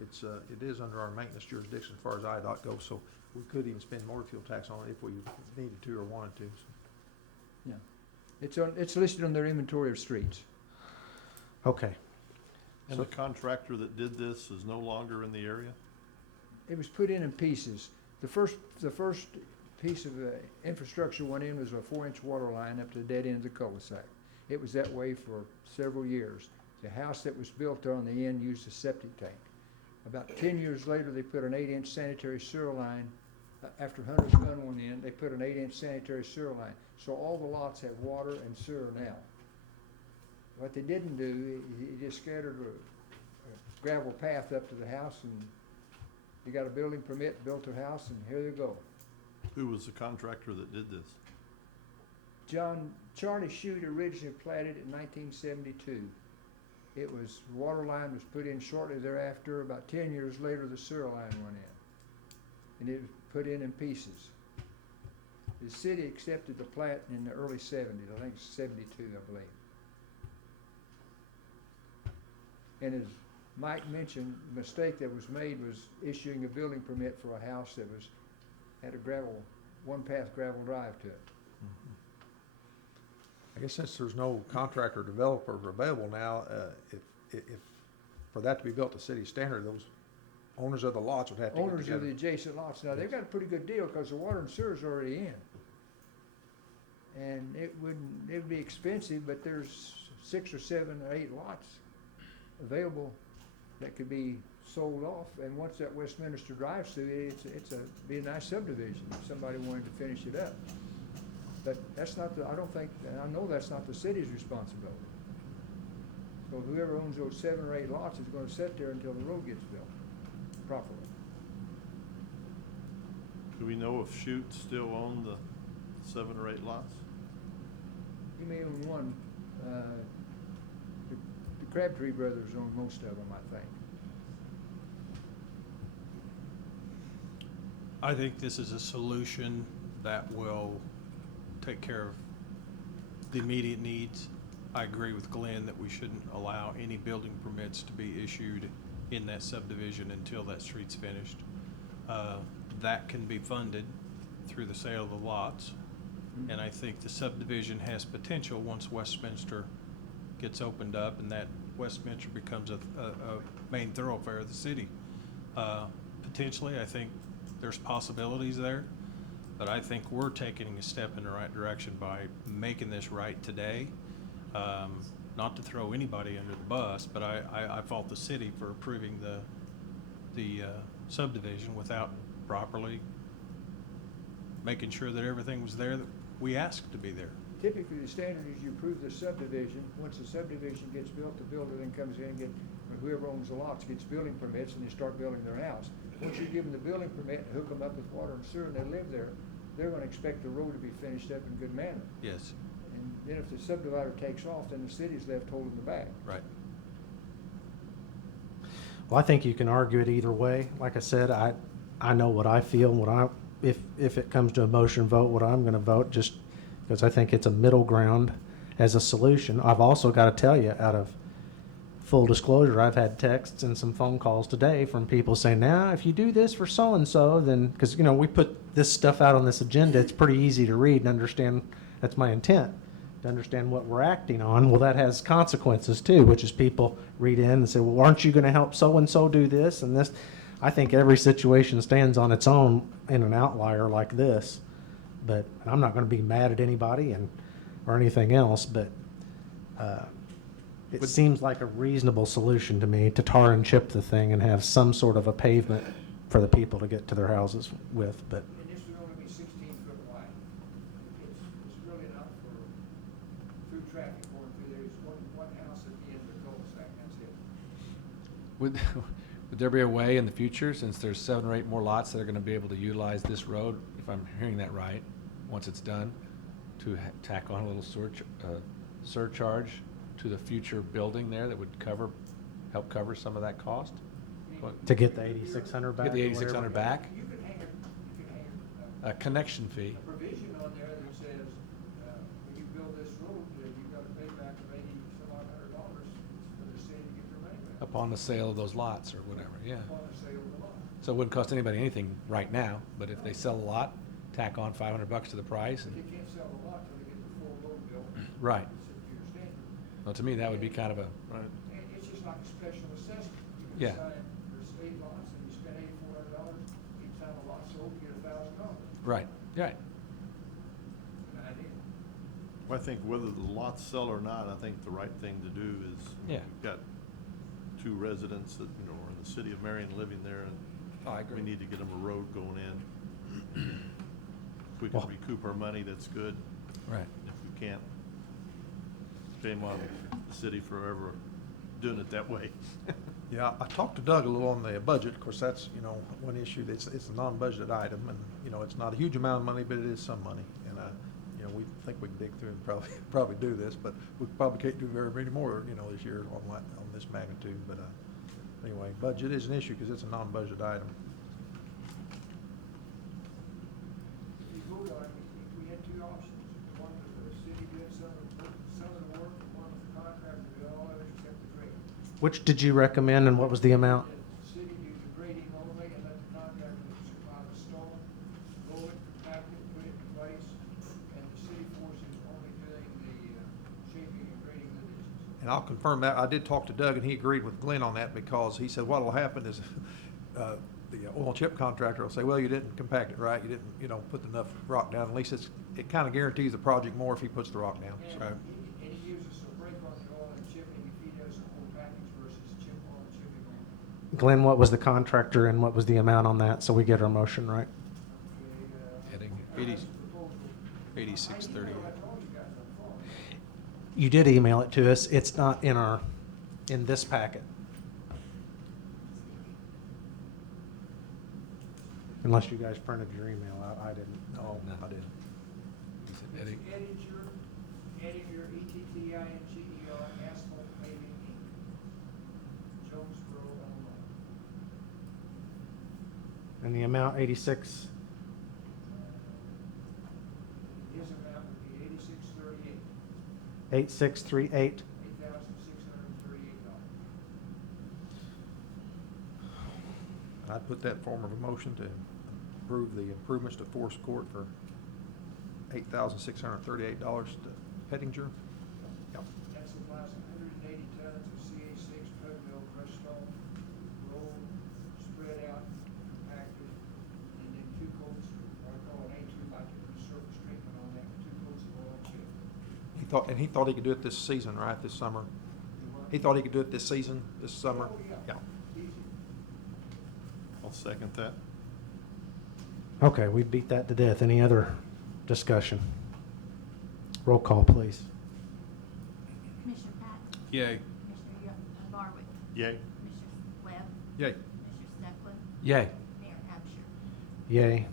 it is under our maintenance jurisdiction as far as IDOT goes. So we could even spend more fuel tax on it if we needed to or wanted to. So. Yeah. It's listed on their inventory of streets. Okay. And the contractor that did this is no longer in the area? It was put in pieces. The first piece of infrastructure went in was a 4-inch water line up to the dead end of the cul-de-sac. It was that way for several years. The house that was built there on the end used a septic tank. About 10 years later, they put an 8-inch sanitary sewer line. After Hunter's Run went in, they put an 8-inch sanitary sewer line. So all the lots have water and sewer now. What they didn't do, he just scattered a gravel path up to the house, and he got a building permit, built a house, and here they go. Who was the contractor that did this? Charlie Shute originally platted in 1972. Water line was put in shortly thereafter. About 10 years later, the sewer line went in. And it was put in pieces. The city accepted the plat in the early 70s, I think 72, I believe. And as Mike mentioned, the mistake that was made was issuing a building permit for a house that had a one-path gravel drive to it. I guess since there's no contractor developer available now, if for that to be built to city standard, those Owners of the lots would have to get owners of together. the adjacent lots. Now, they've got a pretty good deal because the water and sewer's already in. And it'd be expensive, but there's 6 or 7 or 8 lots available that could be sold off. And once that Westminster drives through, be a nice subdivision if somebody wanted to finish it up. But that's not I don't think, and I know that's not the city's responsibility. So whoever owns those 7 or 8 lots is gonna sit there until the road gets built properly. Do we know if Chute still own the 7 or 8 lots? You may own one, the Crabtree brothers own most of them, I think. I think this is a solution that will take care of the immediate needs. I agree with Glenn that we shouldn't allow any building permits to be issued in that subdivision until that street's finished. That can be funded through the sale of the lots. And I think the subdivision has potential once Westminster gets opened up and that Westminster becomes a main thoroughfare of the city. Potentially, I think there's possibilities there, but I think we're taking a step in the right direction by making this right today. Not to throw anybody under the bus, but I fault the city for approving the subdivision without properly making sure that everything was there that we asked to be there. Typically, the standard is you approve the subdivision. Once the subdivision gets built, the builder then comes in and whoever owns the lots gets building permits and they start building their house. Once you give them the building permit and hook them up with water and sewer and they live there, they're gonna expect the road to be finished up in good manner. Yes, And then if the subdivider takes off, then the city's left holding the bag. right. Well, I think you can argue it either way. Like I said, I know what I feel, if it comes to a motion vote, what I'm gonna vote, just because I think it's a middle ground as a solution. I've also got to tell you, out of full disclosure, I've had texts and some phone calls today from people saying, now, if you do this for so-and-so, then, because, we put this stuff out on this agenda, it's pretty easy to read and understand, that's my intent, to understand what we're acting on. Well, that has consequences too, which is people read in and say, well, aren't you going to help so-and-so do this and this? I think every situation stands on its own in an outlier like this. But I'm not going to be mad at anybody or anything else, but it seems like a reasonable solution to me to tar and chip the thing and have some sort of a pavement for the people to get to their houses with, but. And this would only be 16 foot wide. It's really not for through traffic going through there. There's one house at the end of the cul-de-sac, that's it. Would there be a way in the future, since there's 7 or 8 more lots that are gonna be able to utilize this road, if I'm hearing that right, once it's done, to tack on a little surcharge to the future building there that would help cover some of that cost? To get the 8,600 back? Get the or 8,600 whatever. back? You can hang A connection fee. a provision on there that says, when you build this road, you've got to pay back of $80-some-odd $100 for the city to get their money back. Upon the sale of those lots or whatever, yeah. Upon the sale of the lot. So it wouldn't cost anybody anything right now, but if they sell a lot, tack on $500 to the price. But And you can't sell the lot till they get the full road built. Right. It's up to your standard. Well, to me, that would be kind of a, Right. And it's just like a special assessment. You Yeah. can decide there's 8 lots and you spend $8,400, each time a lot's sold, you get $1,000. right, right. An idea. Well, I think whether the lots sell or not, I think the right thing to do is, Yeah. we've got 2 residents that, are in the city of Marion living there, and Oh, I agree. we need to get them a road going in. If we can Well- recoup our money, that's good. Right. If we can't, shame on the city for ever doing it that way. Yeah, I talked to Doug a little on the budget. Of course, that's, one issue. It's a non-budgeted item and, it's not a huge amount of money, but it is some money. And, we think we can dig through and probably do this, but we probably can't do very many more, this year on this magnitude. But, anyway, budget is an issue because it's a non-budgeted item. If you vote on it, we had 2 options. One was the city did some of the work, and one was the contractor did all of it except the grading. Which did you recommend and what was the amount? The city do the grading only and let the contractor supply the stone, roll it, compact it, put it in place, and the city force is only doing the shaping and grading of the ditches. And I'll confirm that. I did talk to Doug and he agreed with Glenn on that because he said what'll happen is the oil chip contractor will say, well, you didn't compact it right, you didn't, put enough rock down. At least it kind of guarantees the project more if he puts the rock down. And Right. he uses a brake on the oil and chipping if he does the whole package versus chip on chipping on. Glenn, what was the contractor and what was the amount on that, so we get our motion right? Heading Okay, 8638. I told you guys on the phone. You did email it to us. It's not in this packet. Unless you guys printed your email out. I didn't. No, I didn't. Is it Eddie? Edinger, E-T-T-I-N-G-E-R, Asphalt Paving, Inc. Jonesboro, Illinois. And the amount, 86, His amount would be $86.38, 8638. $8,638. I'd put that form of a motion to approve the improvements to Forest Court for $8,638 to Pettinger. Yep. That supplies 180 tons of CA6 drug mill crushed stone, rolled, spread out, compacted, and then 2 coats, or I call it A2, like a surface treatment on that, 2 coats of oil chip. He thought he could do it this season, right, this summer? Do what? He thought he could do it this season, this summer? Oh, yeah. Easy. I'll second that. Okay, we beat that to death. Any other discussion? Roll call, please. Commissioner Patton? Yay. Commissioner Barwick? Yay. Commissioner Webb? Yay. Commissioner Stefan? Yay. Mayor Absher? Yay.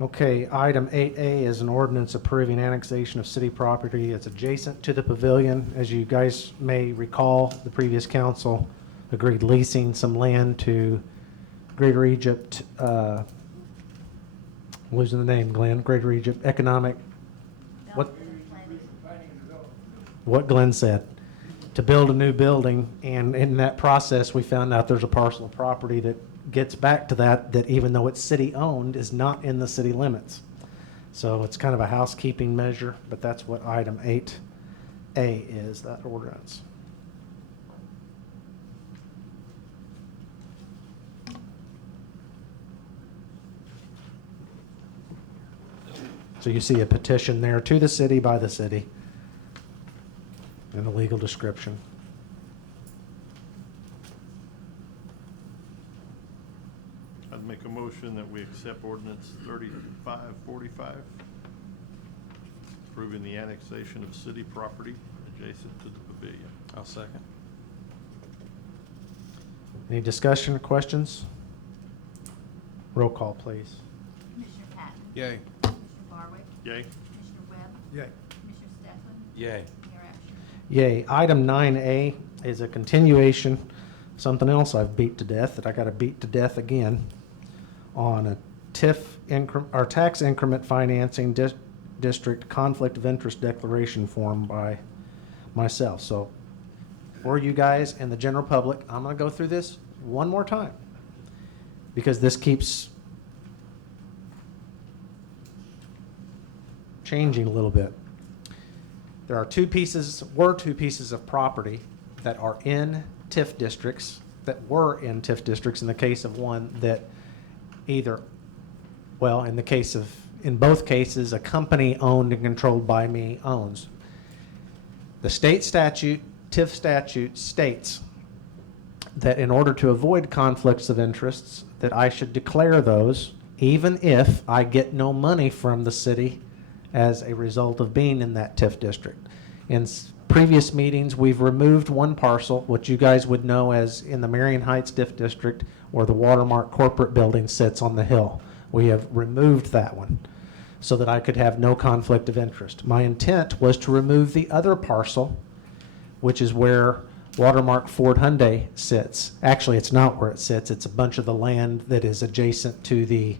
Okay, item 8A is an ordinance approving annexation of city property. It's adjacent to the pavilion. As you guys may recall, the previous council agreed leasing some land to Greater Egypt, losing the name, Glenn, Greater Egypt Economic, what, Planning and development. what Glenn said, to build a new building. And in that process, we found out there's a parcel of property that gets back to that even though it's city-owned, is not in the city limits. So it's kind of a housekeeping measure, but that's what item 8A is, that ordinance. So you see a petition there to the city by the city and a legal description. I'd make a motion that we accept ordinance 3545, approving the annexation of city property adjacent to the pavilion. I'll second. Any discussion or questions? Roll call, please. Commissioner Patton? Yay. Commissioner Barwick? Yay. Commissioner Webb? Yay. Commissioner Stefan? Yay. Mayor Absher? Yay. Item 9A is a continuation, something else I've beat to death that I got to beat to death again, on a or tax increment financing district conflict of interest declaration form by myself. So for you guys and the general public, I'm going to go through this one more time because this keeps changing a little bit. There are two pieces of property that are in TIF districts, that were in TIF districts in the case of one that either, well, in both cases, a company owned and controlled by me owns. The state statute, TIF statute, states that in order to avoid conflicts of interests, that I should declare those even if I get no money from the city as a result of being in that TIF district. In previous meetings, we've removed one parcel, what you guys would know as in the Marion Heights TIF district, where the Watermark corporate building sits on the hill. We have removed that one so that I could have no conflict of interest. My intent was to remove the other parcel, which is where Watermark Ford Hyundai sits. Actually, it's not where it sits. It's a bunch of the land that is adjacent to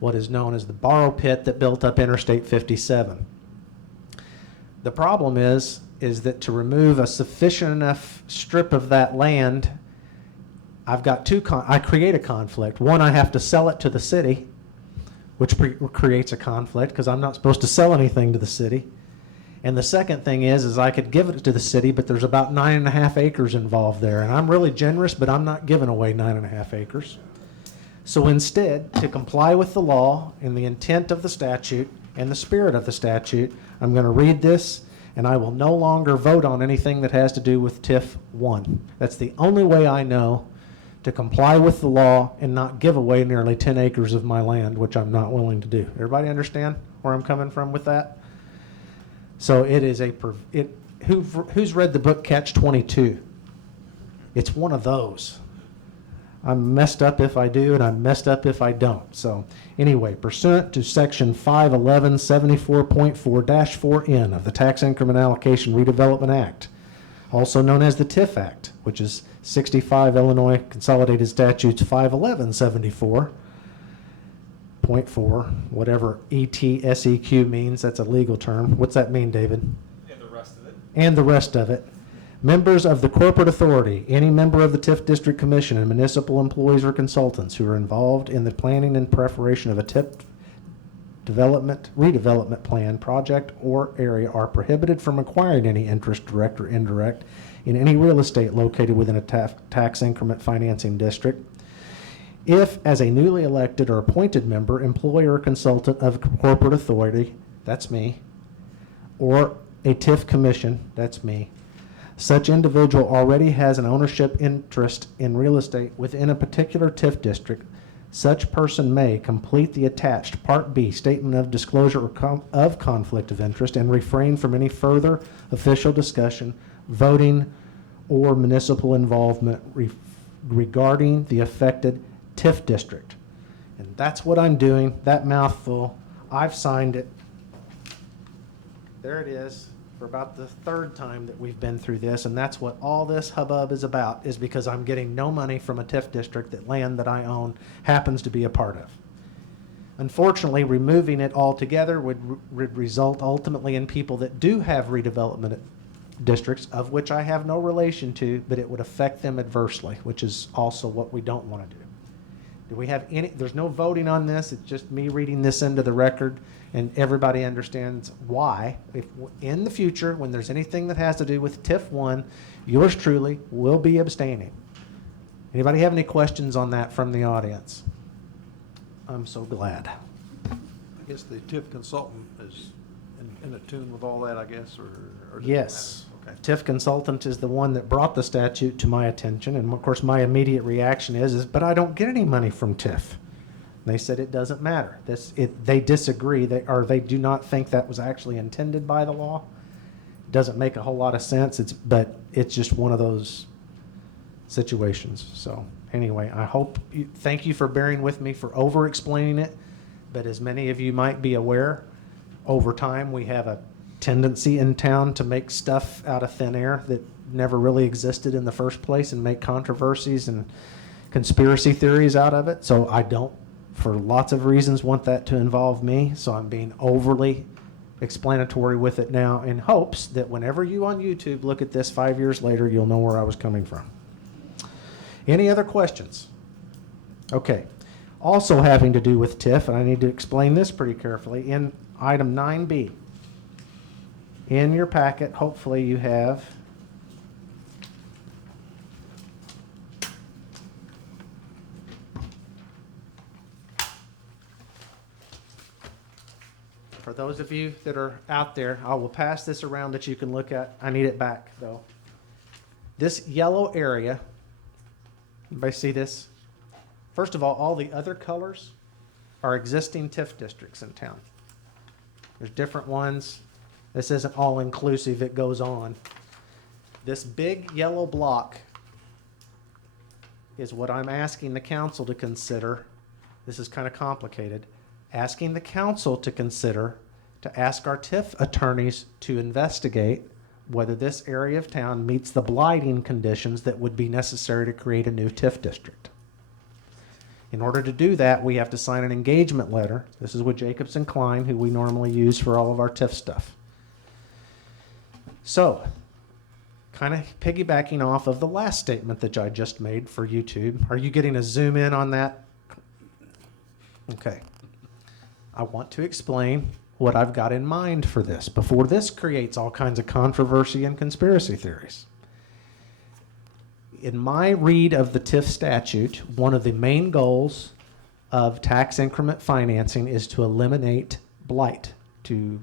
what is known as the borrow pit that built up Interstate 57. The problem is that to remove a sufficient enough strip of that land, I've got I create a conflict. One, I have to sell it to the city, which creates a conflict because I'm not supposed to sell anything to the city. And the second thing is I could give it to the city, but there's about 9.5 acres involved there. And I'm really generous, but I'm not giving away 9.5 acres. So instead, to comply with the law and the intent of the statute and the spirit of the statute, I'm going to read this, and I will no longer vote on anything that has to do with TIF 1. That's the only way I know to comply with the law and not give away nearly 10 acres of my land, which I'm not willing to do. Everybody understand where I'm coming from with that? So it is who's read the book Catch-22? It's one of those. I'm messed up if I do, and I'm messed up if I don't. So anyway, pursuant to section 51174.4-4N of the Tax Increment Allocation Redevelopment Act, also known as the TIF Act, which is 65 Illinois Consolidated Statutes 51174.4, whatever ETSEQ means. That's a legal term. What's that mean, David? And the rest of it. And the rest of it. Members of the corporate authority, any member of the TIF District Commission, and municipal employees or consultants who are involved in the planning and preparation of a TIF redevelopment plan, project, or area are prohibited from acquiring any interest, direct or indirect, in any real estate located within a tax increment financing district. If, as a newly elected or appointed member, employee, or consultant of corporate authority, that's me, or a TIF commission, that's me, such individual already has an ownership interest in real estate within a particular TIF district, such person may complete the attached Part B Statement of Disclosure of Conflict of Interest and refrain from any further official discussion, voting, or municipal involvement regarding the affected TIF district. And that's what I'm doing, that mouthful. I've signed it. There it is. For about the third time that we've been through this, and that's what all this hubbub is about, is because I'm getting no money from a TIF district that land that I own happens to be a part of. Unfortunately, removing it altogether would result ultimately in people that do have redevelopment districts, of which I have no relation to, but it would affect them adversely, which is also what we don't want to do. Do we have any, there's no voting on this, it's just me reading this into the record, and everybody understands why. If in the future, when there's anything that has to do with TIF 1, yours truly will be abstaining. Anybody have any questions on that from the audience? I'm so glad. I guess the TIF consultant is in tune with all that, I guess, or does it Yes. matter? Okay. TIF consultant is the one that brought the statute to my attention, and of course my immediate reaction is but I don't get any money from TIF. They said it doesn't matter. They disagree, they do not think that was actually intended by the law. It doesn't make a whole lot of sense, but it's just one of those situations. So anyway, thank you for bearing with me for over-explaining it, but as many of you might be aware, over time we have a tendency in town to make stuff out of thin air that never really existed in the first place and make controversies and conspiracy theories out of it. So I don't, for lots of reasons, want that to involve me. So I'm being overly explanatory with it now in hopes that whenever you on YouTube look at this 5 years later, you'll know where I was coming from. Any other questions? Okay. Also having to do with TIF, and I need to explain this pretty carefully, in item 9B. In your packet, hopefully you have for those of you that are out there, I will pass this around that you can look at. I need it back, though. This yellow area, everybody see this? First of all the other colors are existing TIF districts in town. There's different ones. This isn't all-inclusive, it goes on. This big yellow block is what I'm asking the council to consider. This is kind of complicated. Asking the council to consider to ask our TIF attorneys to investigate whether this area of town meets the blighting conditions that would be necessary to create a new TIF district. In order to do that, we have to sign an engagement letter. This is with Jacobs & Klein, who we normally use for all of our TIF stuff. So, kind of piggybacking off of the last statement that I just made for YouTube. Are you getting a zoom in on that? Okay. I want to explain what I've got in mind for this before this creates all kinds of controversy and conspiracy theories. In my read of the TIF statute, one of the main goals of tax increment financing is to eliminate blight, to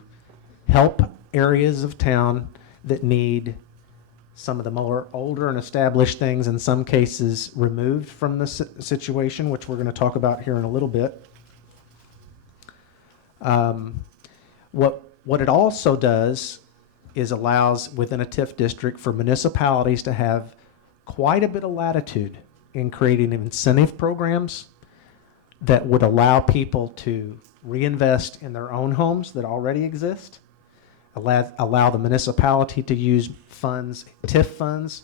help areas of town that need some of the more older and established things, in some cases removed from the situation, which we're going to talk about here in a little bit. What it also does is allows within a TIF district for municipalities to have quite a bit of latitude in creating incentive programs that would allow people to reinvest in their own homes that already exist, allow the municipality to use funds, TIF funds,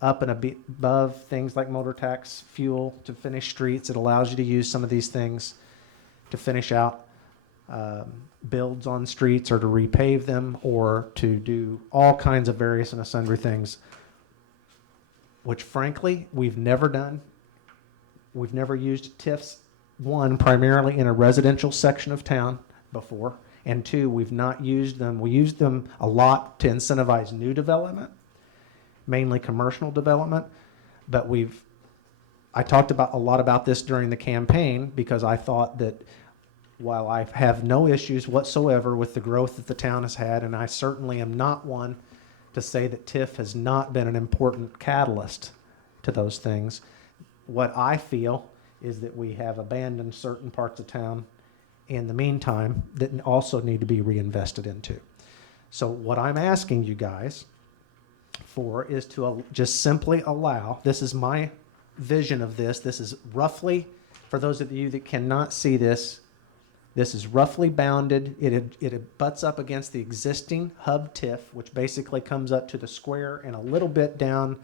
up and above things like motor tax, fuel to finish streets. It allows you to use some of these things to finish out builds on streets or to repave them or to do all kinds of various and sundry things, which frankly we've never done. We've never used TIFs, one, primarily in a residential section of town before, and two, we've not used them. We used them a lot to incentivize new development, mainly commercial development, but I talked about a lot about this during the campaign because I thought that while I have no issues whatsoever with the growth that the town has had, and I certainly am not one to say that TIF has not been an important catalyst to those things, what I feel is that we have abandoned certain parts of town in the meantime that also need to be reinvested into. So what I'm asking you guys for is to just simply allow, this is my vision of this, this is roughly, for those of you that cannot see this, this is roughly bounded. It butts up against the existing hub TIF, which basically comes up to the square and a little bit down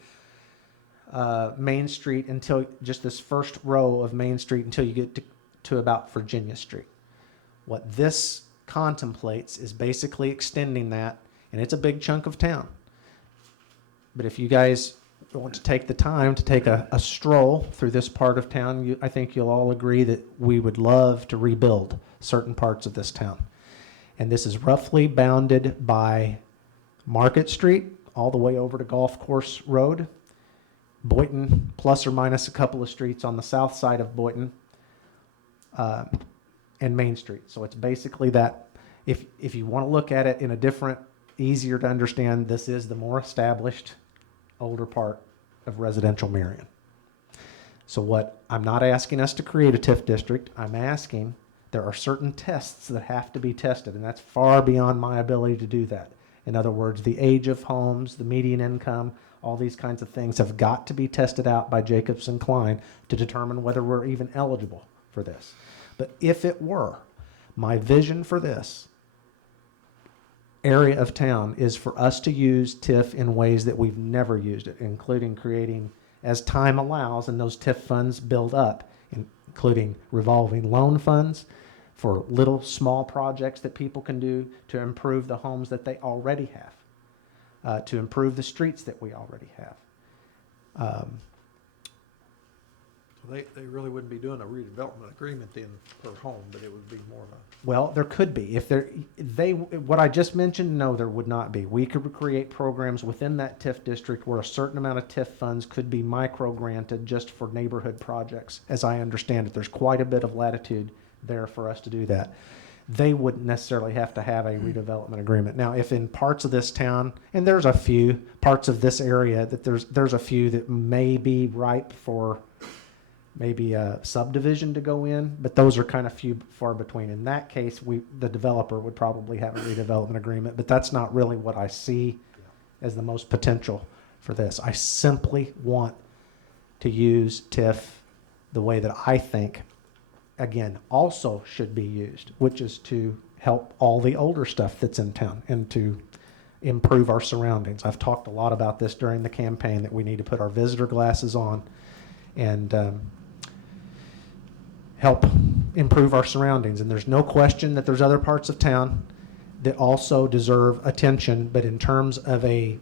Main Street until just this first row of Main Street until you get to about Virginia Street. What this contemplates is basically extending that, and it's a big chunk of town. But if you guys want to take the time to take a stroll through this part of town, I think you'll all agree that we would love to rebuild certain parts of this town. And this is roughly bounded by Market Street all the way over to Golf Course Road, Boynton, plus or minus a couple of streets on the south side of Boynton, and Main Street. So it's basically that, if you want to look at it in a different, easier to understand, this is the more established, older part of residential Marion. So what I'm not asking us to create a TIF district, I'm asking there are certain tests that have to be tested, and that's far beyond my ability to do that. In other words, the age of homes, the median income, all these kinds of things have got to be tested out by Jacobs and Klein to determine whether we're even eligible for this. But if it were, my vision for this area of town is for us to use TIF in ways that we've never used it, including creating, as time allows and those TIF funds build up, including revolving loan funds for little small projects that people can do to improve the homes that they already have, to improve the streets that we already have. So they really wouldn't be doing a redevelopment agreement then per home, but it would be more of a. Well, there could be. If what I just mentioned, no, there would not be. We could create programs within that TIF district where a certain amount of TIF funds could be micro-granted just for neighborhood projects. As I understand it, there's quite a bit of latitude there for us to do that. They wouldn't necessarily have to have a redevelopment agreement. Now, if in parts of this town, and there's a few parts of this area that there's a few that may be ripe for maybe a subdivision to go in, but those are kind of few far between. In that case, the developer would probably have a redevelopment agreement, but that's not really what I see as the most potential for this. I simply want to use TIF the way that I think, again, also should be used, which is to help all the older stuff that's in town and to improve our surroundings. I've talked a lot about this during the campaign, that we need to put our visitor glasses on and help improve our surroundings. And there's no question that there's other parts of town that also deserve attention, but in terms of a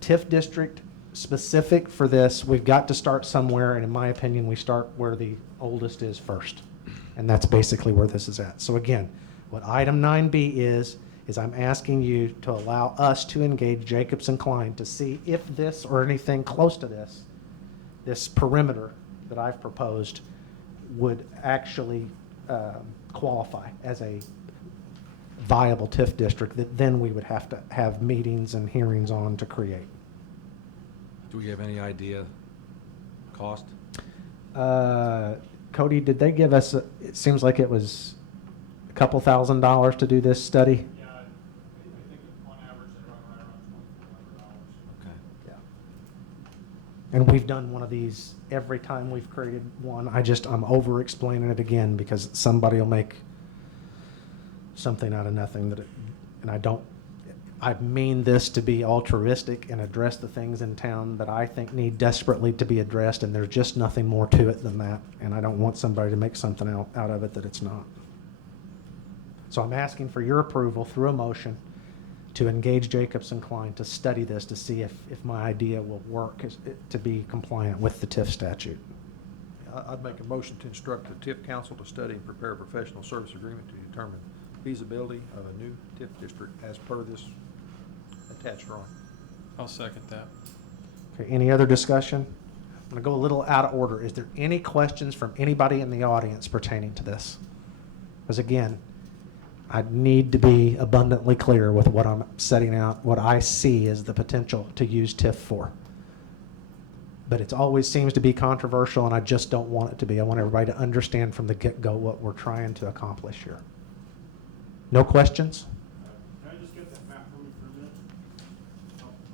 TIF district specific for this, we've got to start somewhere, and in my opinion, we start where the oldest is first. And that's basically where this is at. So again, What item 9B is I'm asking you to allow us to engage Jacobs and Klein to see if this or anything close to this perimeter that I've proposed would actually qualify as a viable TIF district that then we would have to have meetings and hearings on to create. Do we have any idea cost? Cody, did they give us, it seems like it was a couple $1,000s to do this study? Yeah, I think on average they run right around $2,400. Okay. Yeah. And we've done one of these every time we've created one. I'm over explaining it again because somebody will make something out of nothing I mean this to be altruistic and address the things in town that I think need desperately to be addressed, and there's just nothing more to it than that. And I don't want somebody to make something out of it that it's not. So I'm asking for your approval through a motion to engage Jacobs and Klein to study this to see if my idea will work to be compliant with the TIF statute. I'd make a motion to instruct the TIF council to study and prepare a professional service agreement to determine feasibility of a new TIF district as per this attached drawing. I'll second that. Okay, any other discussion? I'm going to go a little out of order. Is there any questions from anybody in the audience pertaining to this? Because again, I need to be abundantly clear with what I'm setting out, what I see as the potential to use TIF for. But it always seems to be controversial, and I just don't want it to be. I want everybody to understand from the get-go what we're trying to accomplish here. No questions? Can I just get that map from you for a minute?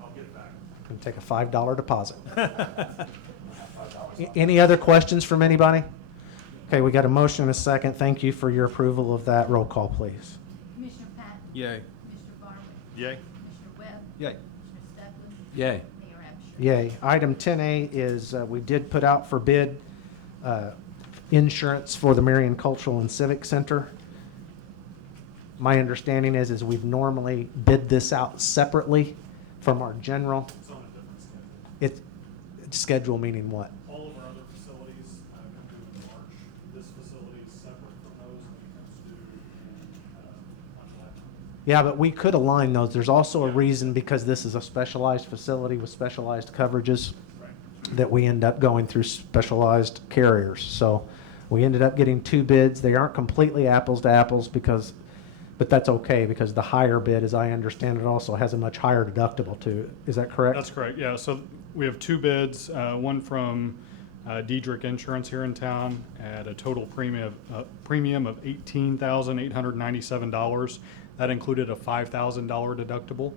I'll get it back. And take a $5 deposit. Any other questions from anybody? Okay, we got a motion and a second. Thank you for your approval of that. Roll call, please. Commissioner Patton? Yay. Commissioner Barwick? Yay? Commissioner Webb? Yay. Commissioner Stefan? Yay. Mayor Absher? Yay. Item 10A is we did put out for bid insurance for the Marion Cultural and Civic Center. My understanding is we've normally bid this out separately from our general. It's on a different schedule. It's schedule meaning what? All of our other facilities come due in March. This facility is separate from those and it comes due on July. Yeah, but we could align those. There's also a reason, because this is a specialized facility with specialized coverages, Right. that we end up going through specialized carriers. So we ended up getting two bids. They aren't completely apples to apples but that's okay, because the higher bid, as I understand it, also has a much higher deductible too. Is that correct? That's correct, yeah. So we have two bids, one from Diedrich Insurance here in town at a total premium of $18,897. That included a $5,000 deductible.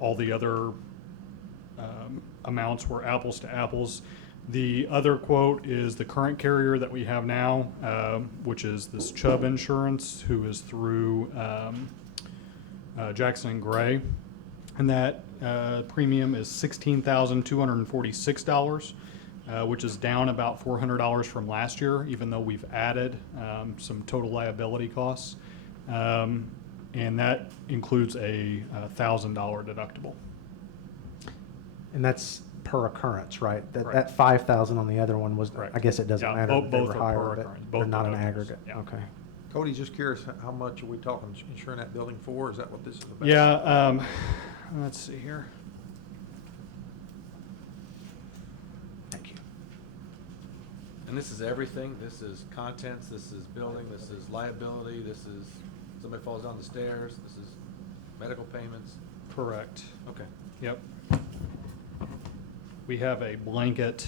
All the other amounts were apples to apples. The other quote is the current carrier that we have now, which is this Chubb Insurance, who is through Jackson and Gray. And that premium is $16,246, which is down about $400 from last year, even though we've added some total liability costs. And that includes a $1,000 deductible. And that's per occurrance, right? Right. That 5,000 on the other one was, Correct. I guess it doesn't Yeah, matter that they both were are higher, per but occurrence, they're both not an deductibles, aggregate. yeah. Okay. Cody, just curious, how much are we talking insuring that building for? Is that what this is about? Yeah, let's see here. Thank you. And this is everything? This is contents, this is building, this is liability, this is somebody falls down the stairs, this is medical payments? Correct. Okay. Yep. We have a blanket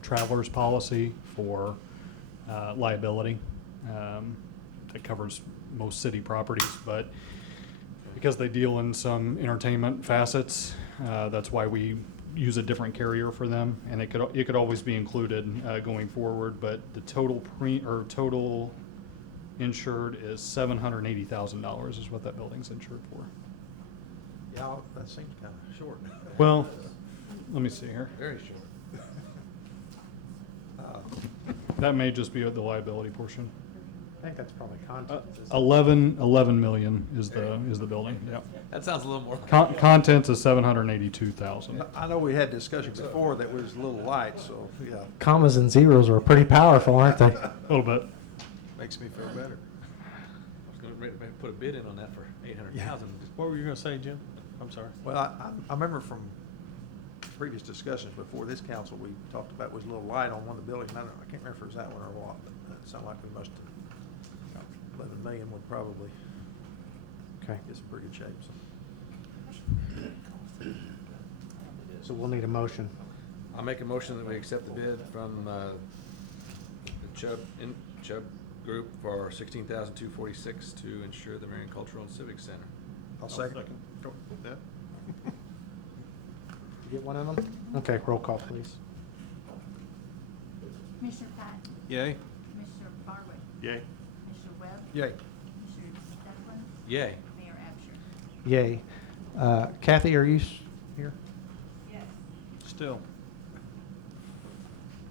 traveler's policy for liability that covers most city properties, but because they deal in some entertainment facets, that's why we use a different carrier for them, and it could always be included going forward. But the total total insured is $780,000 is what that building's insured for. Yeah, that seems kind of short. Well, let me see here. Very short. That may just be the liability portion. I think that's probably contents. isn't it? 11 million is the building. Yep. That sounds a little more. Contents is 782,000. I know we had discussion before that was a little light, so, yeah, Commas and zeros are pretty powerful, aren't they? A little bit. makes me feel better. ready to put a bid in on that for 800,000. What were you gonna say, Jim? I'm sorry. Well, I remember from previous discussions before this council, we talked about was a little light on one of the buildings. I can't remember if it was that one or what, but it sounded like we must have, 11 million would probably Okay, get some pretty good shape, so. so we'll need a motion. I'll make a motion that we accept the bid from the Chubb Group for $16,246 to ensure the Marion Cultural and Civic Center. I'll second. Go with that. You get one of them? Okay, roll call, please. Commissioner Patton, Yay? Commissioner Barwick, Yay. Commissioner Webb, Yay. Commissioner Stefan, Yay. Mayor Absher. Yay. Kathy, are you here? Yes. Still.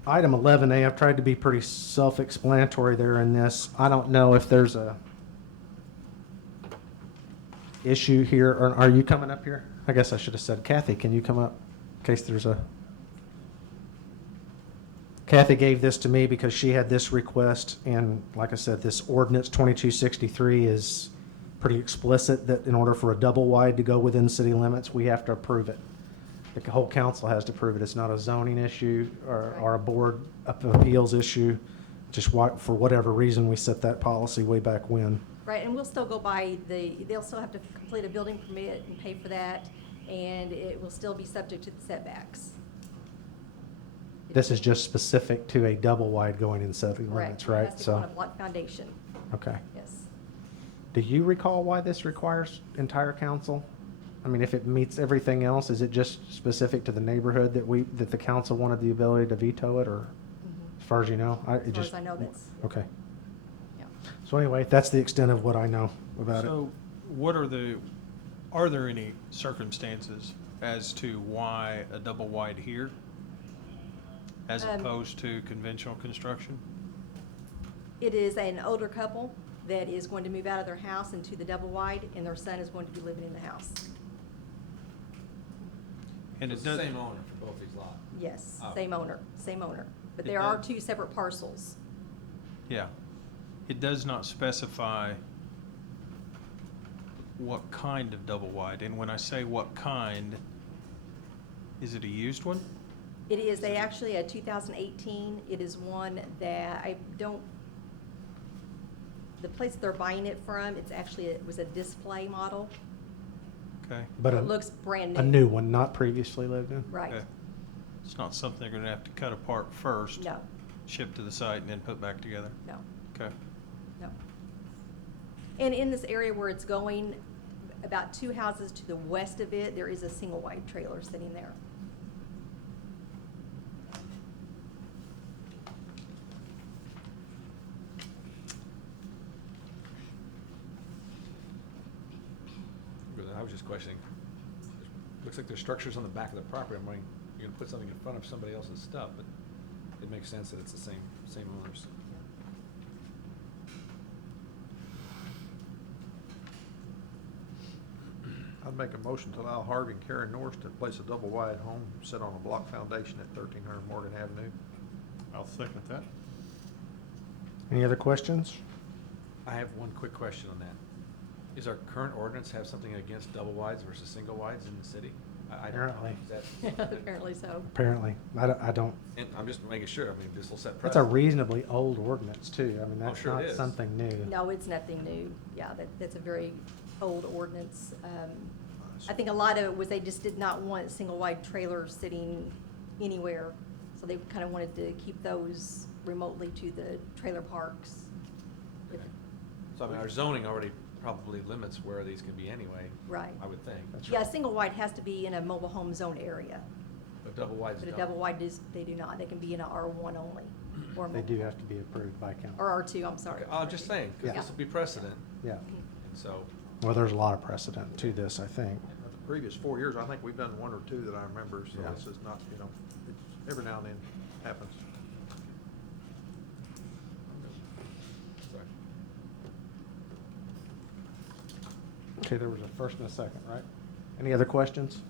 Item 11A, I've tried to be pretty self-explanatory there in this. I don't know if there's a issue here, or are you coming up here? I guess I should have said, Kathy, can you come up in case there's a... Kathy gave this to me because she had this request, and like I said, this ordinance 2263 is pretty explicit that in order for a double wide to go within city limits, we have to approve it. The whole council has to approve it. It's not a zoning issue or a board of appeals issue. Just for whatever reason, we set that policy way back when. Right, and we'll still go by they'll still have to complete a building permit and pay for that, and it will still be subject to the setbacks. This is just specific to a double wide going in city Correct. limits, It right? has to go on a block foundation, Okay. yes. Do you recall why this requires entire council? I mean, if it meets everything else, is it just specific to the neighborhood that the council wanted the ability to veto it, or as far as you know? As far as I know, that's, Okay. yeah. So anyway, that's the extent of what I know about it. So are there any circumstances as to why a double wide here as opposed to conventional construction? It is an older couple that is going to move out of their house into the double wide, and their son is going to be living in the house. And It's it the does, same owner for both these lots. Yes, Oh. same owner. But It there are does- two separate parcels. yeah. It does not specify what kind of double wide. And when I say what kind, is it a used one? It is actually a 2018. It is one that the place they're buying it from, it was a display model. Okay. But It looks brand new. a new one, not previously lived in? Right. Okay. It's not something they're gonna have to cut apart first. No, Ship to the site and then put back together. no, Okay. no. And in this area where it's going, about 2 houses to the west of it, there is a single wide trailer sitting there. I was just questioning. Looks like there's structures on the back of the property. I'm wondering, you're gonna put something in front of somebody else's stuff, but it makes sense that it's the same owners. I'd make a motion to allow Harvey and Karen Norris to place a double wide home set on a block foundation at 1300 Morgan Avenue. I'll second that. Any other questions? I have one quick question on that. Is our current ordinance have something against double wides versus single wides in the city? I don't know. Apparently. Is that- Apparently so. Apparently. I don't, And I'm just making sure, I mean, this will set that's a precedent. reasonably old ordinance too. I mean, that's sure it not is. something new. No, it's nothing new. Yeah, that's a very old ordinance. I think a lot of it was they just did not want single wide trailers sitting anywhere. So they kind of wanted to keep those remotely to the trailer parks. Okay. So I mean, our zoning already probably limits where these can be anyway. Right. I would think. That's Yeah, a single wide has to be in a mobile home zone area, But double wides but a don't. double wide they do not. They can be in a R1 only, or They mobile do home. have to be approved by council. Or R2, I'm sorry. Okay, I'm just saying, because Yeah. this will be precedent, Yeah. and so. Well, there's a lot of precedent to this, I think. The previous 4 years, I think we've done 1 or 2 that I remember, so Yeah. this is not, it's, every now and then happens. Sorry. Okay, there was a first and a second, right? Any other questions?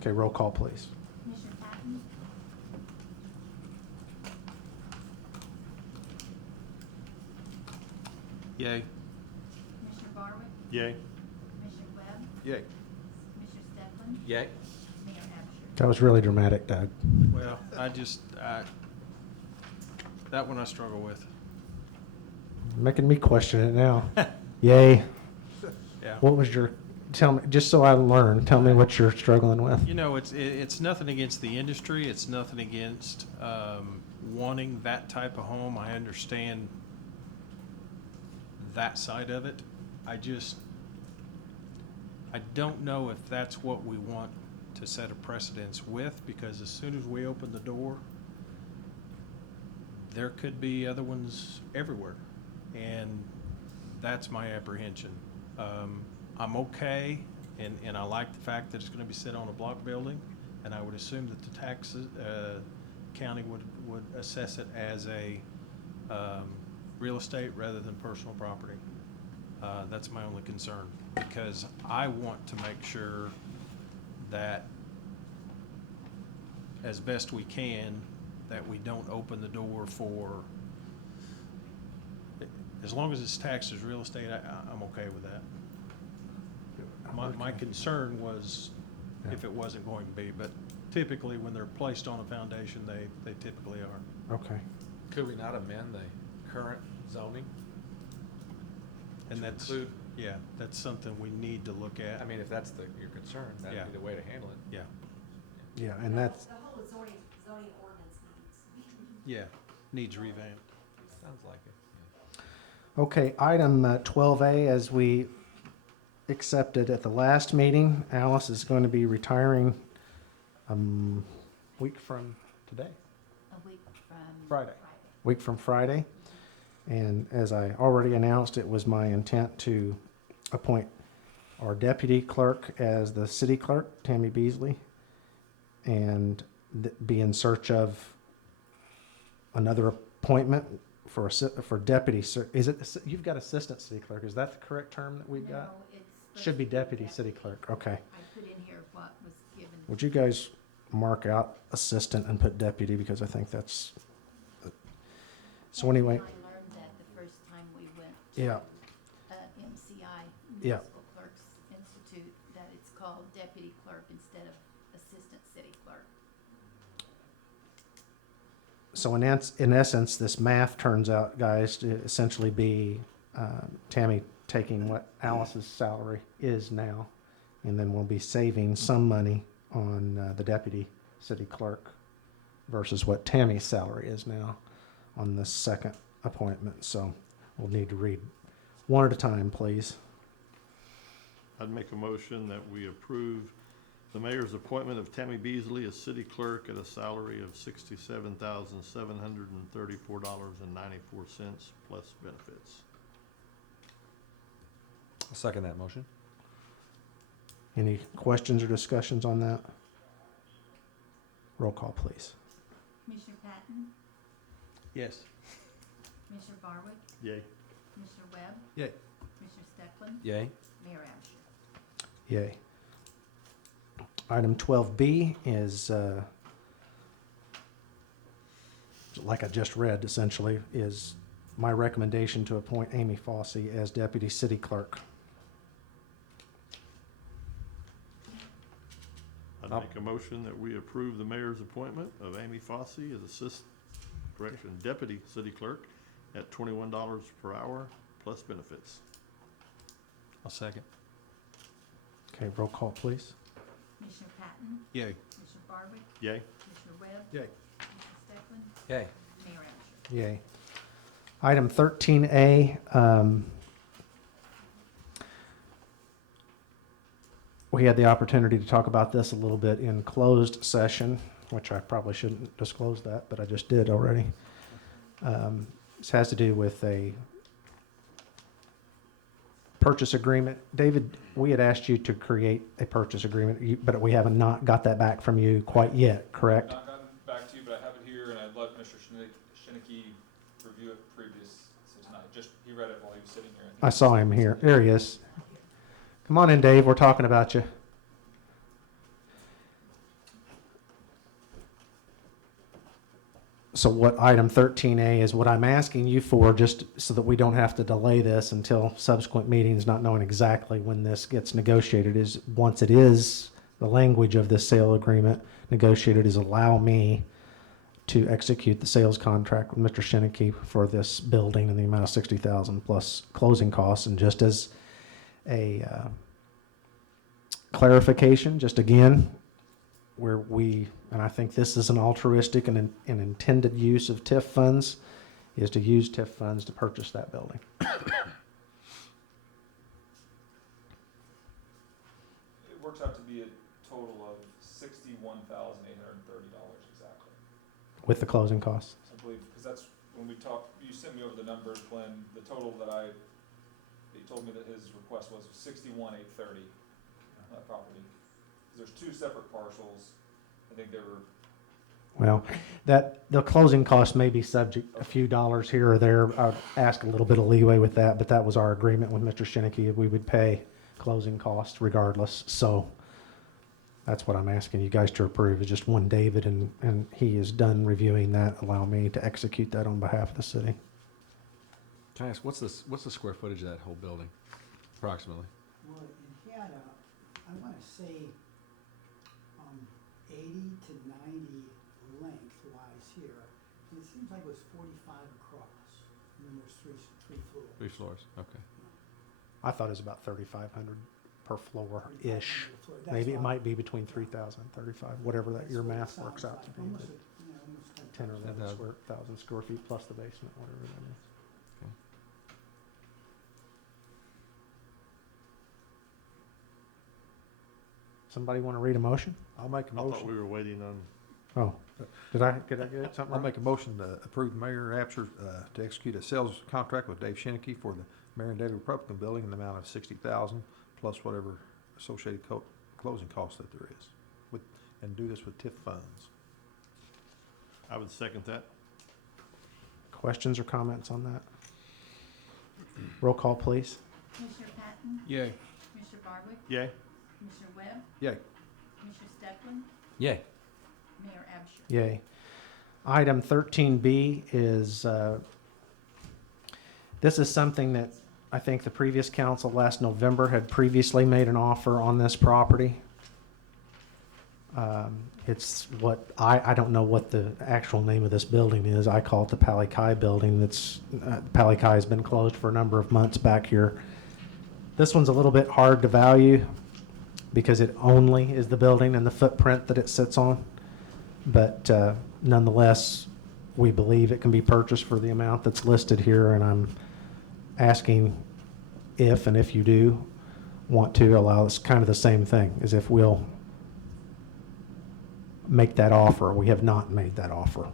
Okay, roll call, please. Commissioner Patton, Yay. Barwick, Yay. Commissioner Webb, Yay. Commissioner Stefan, Yay. Mayor Absher. That was really dramatic, Doug. Well, that one I struggle with. Making me question it now. Yay. Yeah. What was your, tell me, just so I learn, tell me what you're struggling with. You know, it's nothing against the industry. It's nothing against wanting that type of home. I understand that side of it. I don't know if that's what we want to set a precedence with, because as soon as we open the door, there could be other ones everywhere. And that's my apprehension. I'm okay, and I like the fact that it's gonna be set on a block building, and I would assume that the taxes, county would assess it as a, real estate rather than personal property. That's my only concern, because I want to make sure that, as best we can, that we don't open the door for, as long as it's taxed as real estate, I'm okay with that. My concern was if it wasn't going to be, but typically when they're placed on a foundation, they typically are. Okay. Could we not amend the current zoning? And to that's, include- yeah, that's something we need to look at. I mean, if that's your concern, Yeah. that'd be the way to handle it. Yeah, Yeah, and that's, The whole zoning ordinance needs. yeah, needs revamped. Sounds like it. okay, item 12A, as we accepted at the last meeting, Alice is going to be retiring week from today, A week from Friday. Week from Friday. And as I already announced, it was my intent to appoint our deputy clerk as the city clerk, Tammy Beasley, and be in search of another appointment for deputy. Is it, you've got assistant city clerk, is that the correct term that we've got? No, it's. Should be deputy city clerk, okay. I put in here what was given. Would you guys mark out assistant and put deputy, because I think that's, so anyway, I learned that the first time we went yeah, to MCI, Yeah. Municipal Clerks Institute, that it's called deputy clerk instead of assistant city clerk. so in essence, this math turns out, guys, to essentially be Tammy taking what Alice's salary is now, and then we'll be saving some money on the deputy city clerk versus what Tammy's salary is now on the second appointment. So we'll need to read one at a time, please. I'd make a motion that we approve the mayor's appointment of Tammy Beasley as city clerk at a salary of $67,734.94 plus benefits. I'll second that motion. Any questions or discussions on that? Roll call, please. Commissioner Patton, Yes. Commissioner Barwick, Yay. Commissioner Webb, Yay. Commissioner Stefan, Yay. Mayor Absher. Yay. Item 12B is, like I just read, essentially, is my recommendation to appoint Amy Fossey as deputy city clerk. I'd make a motion that we approve the mayor's appointment of Amy Fossey as deputy city clerk at $21 per hour plus benefits. I'll second. Okay, roll call, please. Commissioner Patton, Yay. Commissioner Barwick, Yay. Commissioner Webb, Yay. Commissioner Stefan, Yay. Mayor Absher. Yay. Item 13A, we had the opportunity to talk about this a little bit in closed session, which I probably shouldn't disclose that, but I just did already. This has to do with a purchase agreement. David, we had asked you to create a purchase agreement, but we haven't not got that back from you quite yet, correct? Not gotten back to you, but I have it here, and I'd let Mr. Shinicki review it previous to tonight. Just, he read it while he was sitting here. I saw him here. There he is. Come on in, Dave. We're talking about you. So what item 13A is what I'm asking you for, just so that we don't have to delay this until subsequent meetings, not knowing exactly when this gets negotiated, is once it is the language of this sale agreement negotiated, is allow me to execute the sales contract with Mr. Shinneke for this building in the amount of $60,000 plus closing costs. And just as a clarification, just again, where we, and I think this is an altruistic and an intended use of TIF funds, is to use TIF funds to purchase that building. It works out to be a total of $61,830 exactly. With the closing costs. I believe, because that's when we talked, you sent me over the numbers when the total that he told me that his request was $61,830 on that property. There's two separate parcels. I think they were, Well, that, the closing costs may be subject a few dollars here or there. I'd ask a little bit of leeway with that, but that was our agreement with Mr. Shinneke. We would pay closing costs regardless. So that's what I'm asking you guys to approve, is just one David, and he is done reviewing that. Allow me to execute that on behalf of the city. Can I ask, what's the square footage of that whole building, approximately? Well, it had I want to say, 80 to 90 lengthwise here. And it seems like it was 45 across. And then there's three floors. 3 floors, okay. I thought it was about 3,500 per floor-ish. 3,500 a floor. That's Maybe it what- might be between 3,000 and 35, whatever that, that's your what it math works sounds out to like. be. Almost but almost like 10 or 11 10,000. thousand square feet plus the basement, whatever that is. Somebody want to read a motion? I'll make a I thought motion. we were waiting on, Oh, did I get something I'll wrong? make a motion to approve Mayor Absher to execute a sales contract with Dave Shinneke for the Marion Daily Republican Building in the amount of $60,000 plus whatever associated closing costs that there is, and do this with TIF funds. I would second that. Questions or comments on that? Roll call, please. Commissioner Patton? Yay. Commissioner Barwick? Yay? Commissioner Webb? Yay. Commissioner Steplen? Yay. Mayor Absher? Yay. Item 13B is, this is something that I think the previous council last November had previously made an offer on this property. It's what, I don't know what the actual name of this building is. I call it the Pali Kai building. That's, Pali Kai has been closed for a number of months back here. This one's a little bit hard to value because it only is the building and the footprint that it sits on. But nonetheless, we believe it can be purchased for the amount that's listed here, and I'm asking if, and if you do want to allow, it's kind of the same thing, as if we'll make that offer. We have not made that offer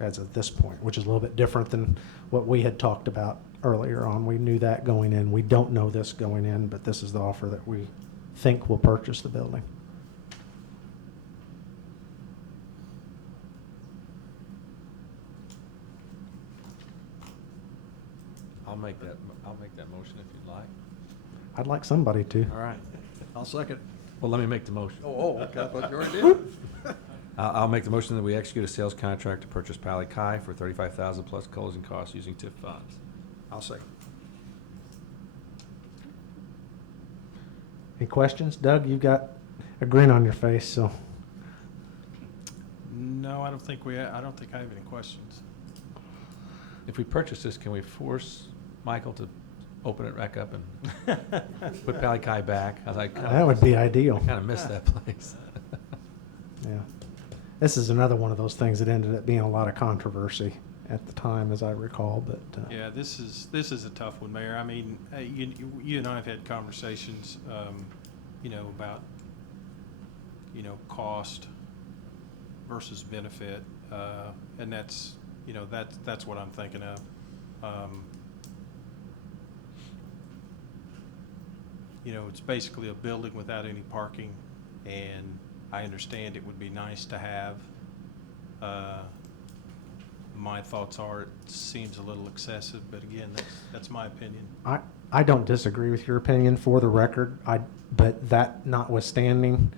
as of this point, which is a little bit different than what we had talked about earlier on. We knew that going in. We don't know this going in, but this is the offer that we think will purchase the building. I'll make that motion if you'd like. I'd like somebody to. All right. I'll second. Well, let me make the motion. Okay, I thought you already did. I'll make the motion that we execute a sales contract to purchase Pali Kai for $35,000 plus closing costs using TIF funds. I'll second. Any questions? Doug, you've got a grin on your face, so. No, I don't think I have any questions. If we purchase this, can we force Michael to open it back up and put Pali Kai back? That would be ideal. I kind of missed that place. Yeah. This is another one of those things that ended up being a lot of controversy at the time, as I recall, but. Yeah, this is a tough one, Mayor. I mean, you and I have had conversations, about, cost versus benefit, and that's what I'm thinking of. It's basically a building without any parking, and I understand it would be nice to have. My thoughts are it seems a little excessive, but again, that's my opinion. I don't disagree with your opinion, for the record. But that notwithstanding,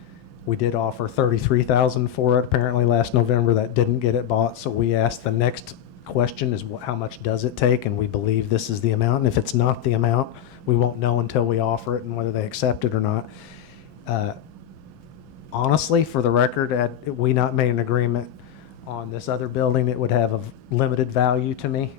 We did offer 33,000 for it apparently last November. That didn't get it bought, so we asked the next question is how much does it take, and we believe this is the amount. And if it's not the amount, we won't know until we offer it and whether they accept it or not. Honestly, for the record, had we not made an agreement on this other building, it would have a limited value to me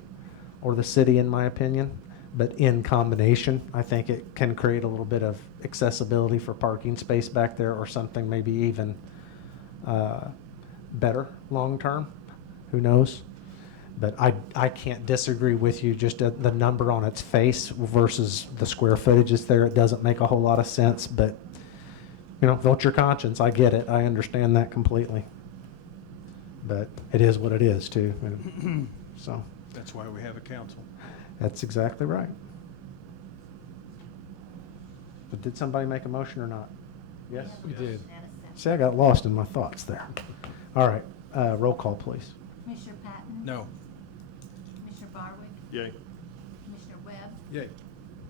or the city, in my opinion. But in combination, I think it can create a little bit of accessibility for parking space back there, or something maybe even better long-term. Who knows? But I can't disagree with you, just the number on its face versus the square footage is there. It doesn't make a whole lot of sense, but, you know, vote your conscience. I get it. I understand that completely. But it is what it is, too. So That's why we have a council. that's exactly right. But did somebody make a motion or not? Yes? We did. And a second. See, I got lost in my thoughts there. All right, roll call, please. Commissioner Patton? No. Commissioner Barwick? Yay. Commissioner Webb? Yay.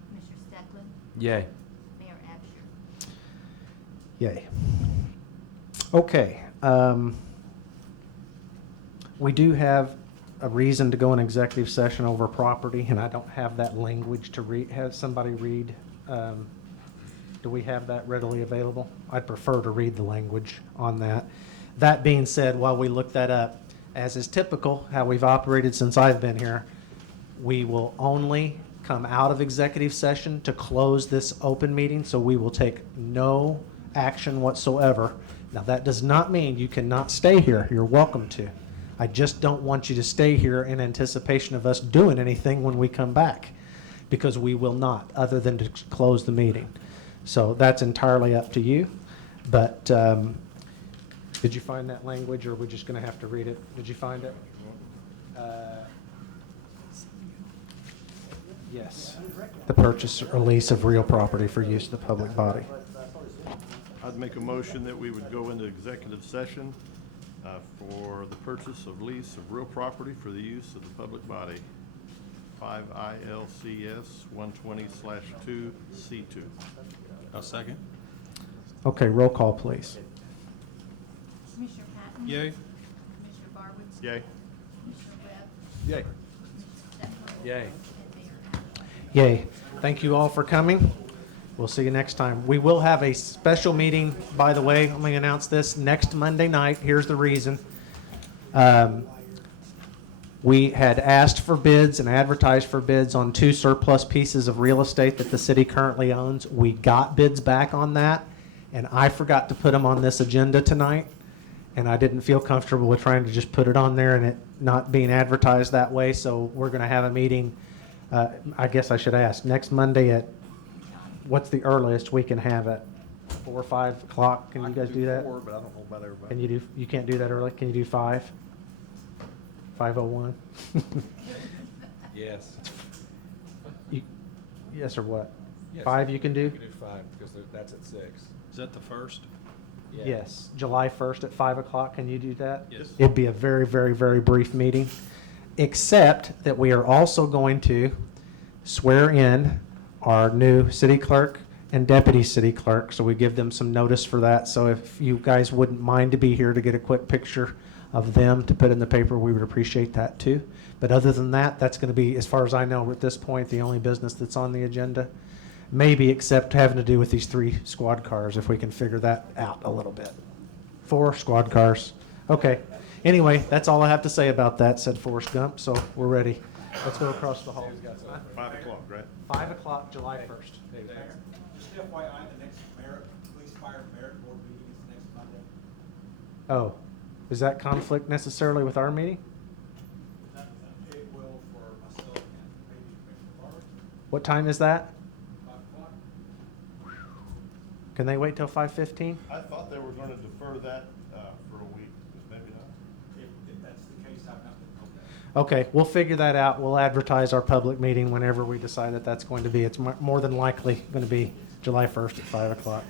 Commissioner Steckland? Yay. Mayor Absher? Yay. Okay. We do have a reason to go in executive session over property, and I don't have that language to read. Have somebody read. Do we have that readily available? I'd prefer to read the language on that. That being said, while we look that up, as is typical, how we've operated since I've been here, we will only come out of executive session to close this open meeting, so we will take no action whatsoever. Now, that does not mean you cannot stay here. You're welcome to. I just don't want you to stay here in anticipation of us doing anything when we come back, because we will not, other than to close the meeting. So that's entirely up to you. But did you find that language, or are we just going to have to read it? Did you find it? Yes. The purchase or lease of real property for use of the public body. I'd make a motion that we would go into executive session for the purchase of lease of real property for the use of the public body. 5 ILCS 120/2C2. I'll second. Okay, roll call, please. Commissioner Patton? Yay. Commissioner Barwick? Yay. Commissioner Webb? Yay. Commissioner Steckland? Yay. And Mayor Absher? Yay. Thank you all for coming. We'll see you next time. We will have a special meeting, by the way, let me announce this, next Monday night. Here's the reason. We had asked for bids and advertised for bids on 2 surplus pieces of real estate that the city currently owns. We got bids back on that, and I forgot to put them on this agenda tonight, and I didn't feel comfortable with trying to just put it on there and it not being advertised that way, so we're going to have a meeting, I guess I should ask, next Monday at, what's the earliest we can have it? 4 or 5 o'clock? Can you guys do that? 4, but I don't know about everybody. Can you do, you can't do that early? Can you do 5? 5:01? Yes. Yes or what? Yes. 5 you can do? You can do 5, because that's at 6. Is that the first? Yeah. Yes, July 1st at 5 o'clock. Can you do that? Yes. It'd be a very, very, very brief meeting, except that we are also going to swear in our new city clerk and deputy city clerk, so we give them some notice for that. So if you guys wouldn't mind to be here to get a quick picture of them to put in the paper, we would appreciate that too. But other than that, that's going to be, as far as I know, at this point, the only business that's on the agenda. Maybe except having to do with these 3 squad cars, if we can figure that out a little bit. 4 squad cars. Okay. Anyway, that's all I have to say about that, said Forrest Gump, so we're ready. Let's go across the hall. 5 o'clock, right? 5 o'clock, July 1st. Just FYI, the next police fire merit board meeting is next Monday. Oh, is that conflict necessarily with our meeting? It will for myself and maybe Commissioner Barber, What time is that? 5 o'clock. Can they wait till 5:15? I thought they were going to defer that for a week, but maybe not. If that's the case, I've not been told that. Okay, we'll figure that out. We'll advertise our public meeting whenever we decide that that's going to be. It's more than likely going to be July 1st at 5 o'clock.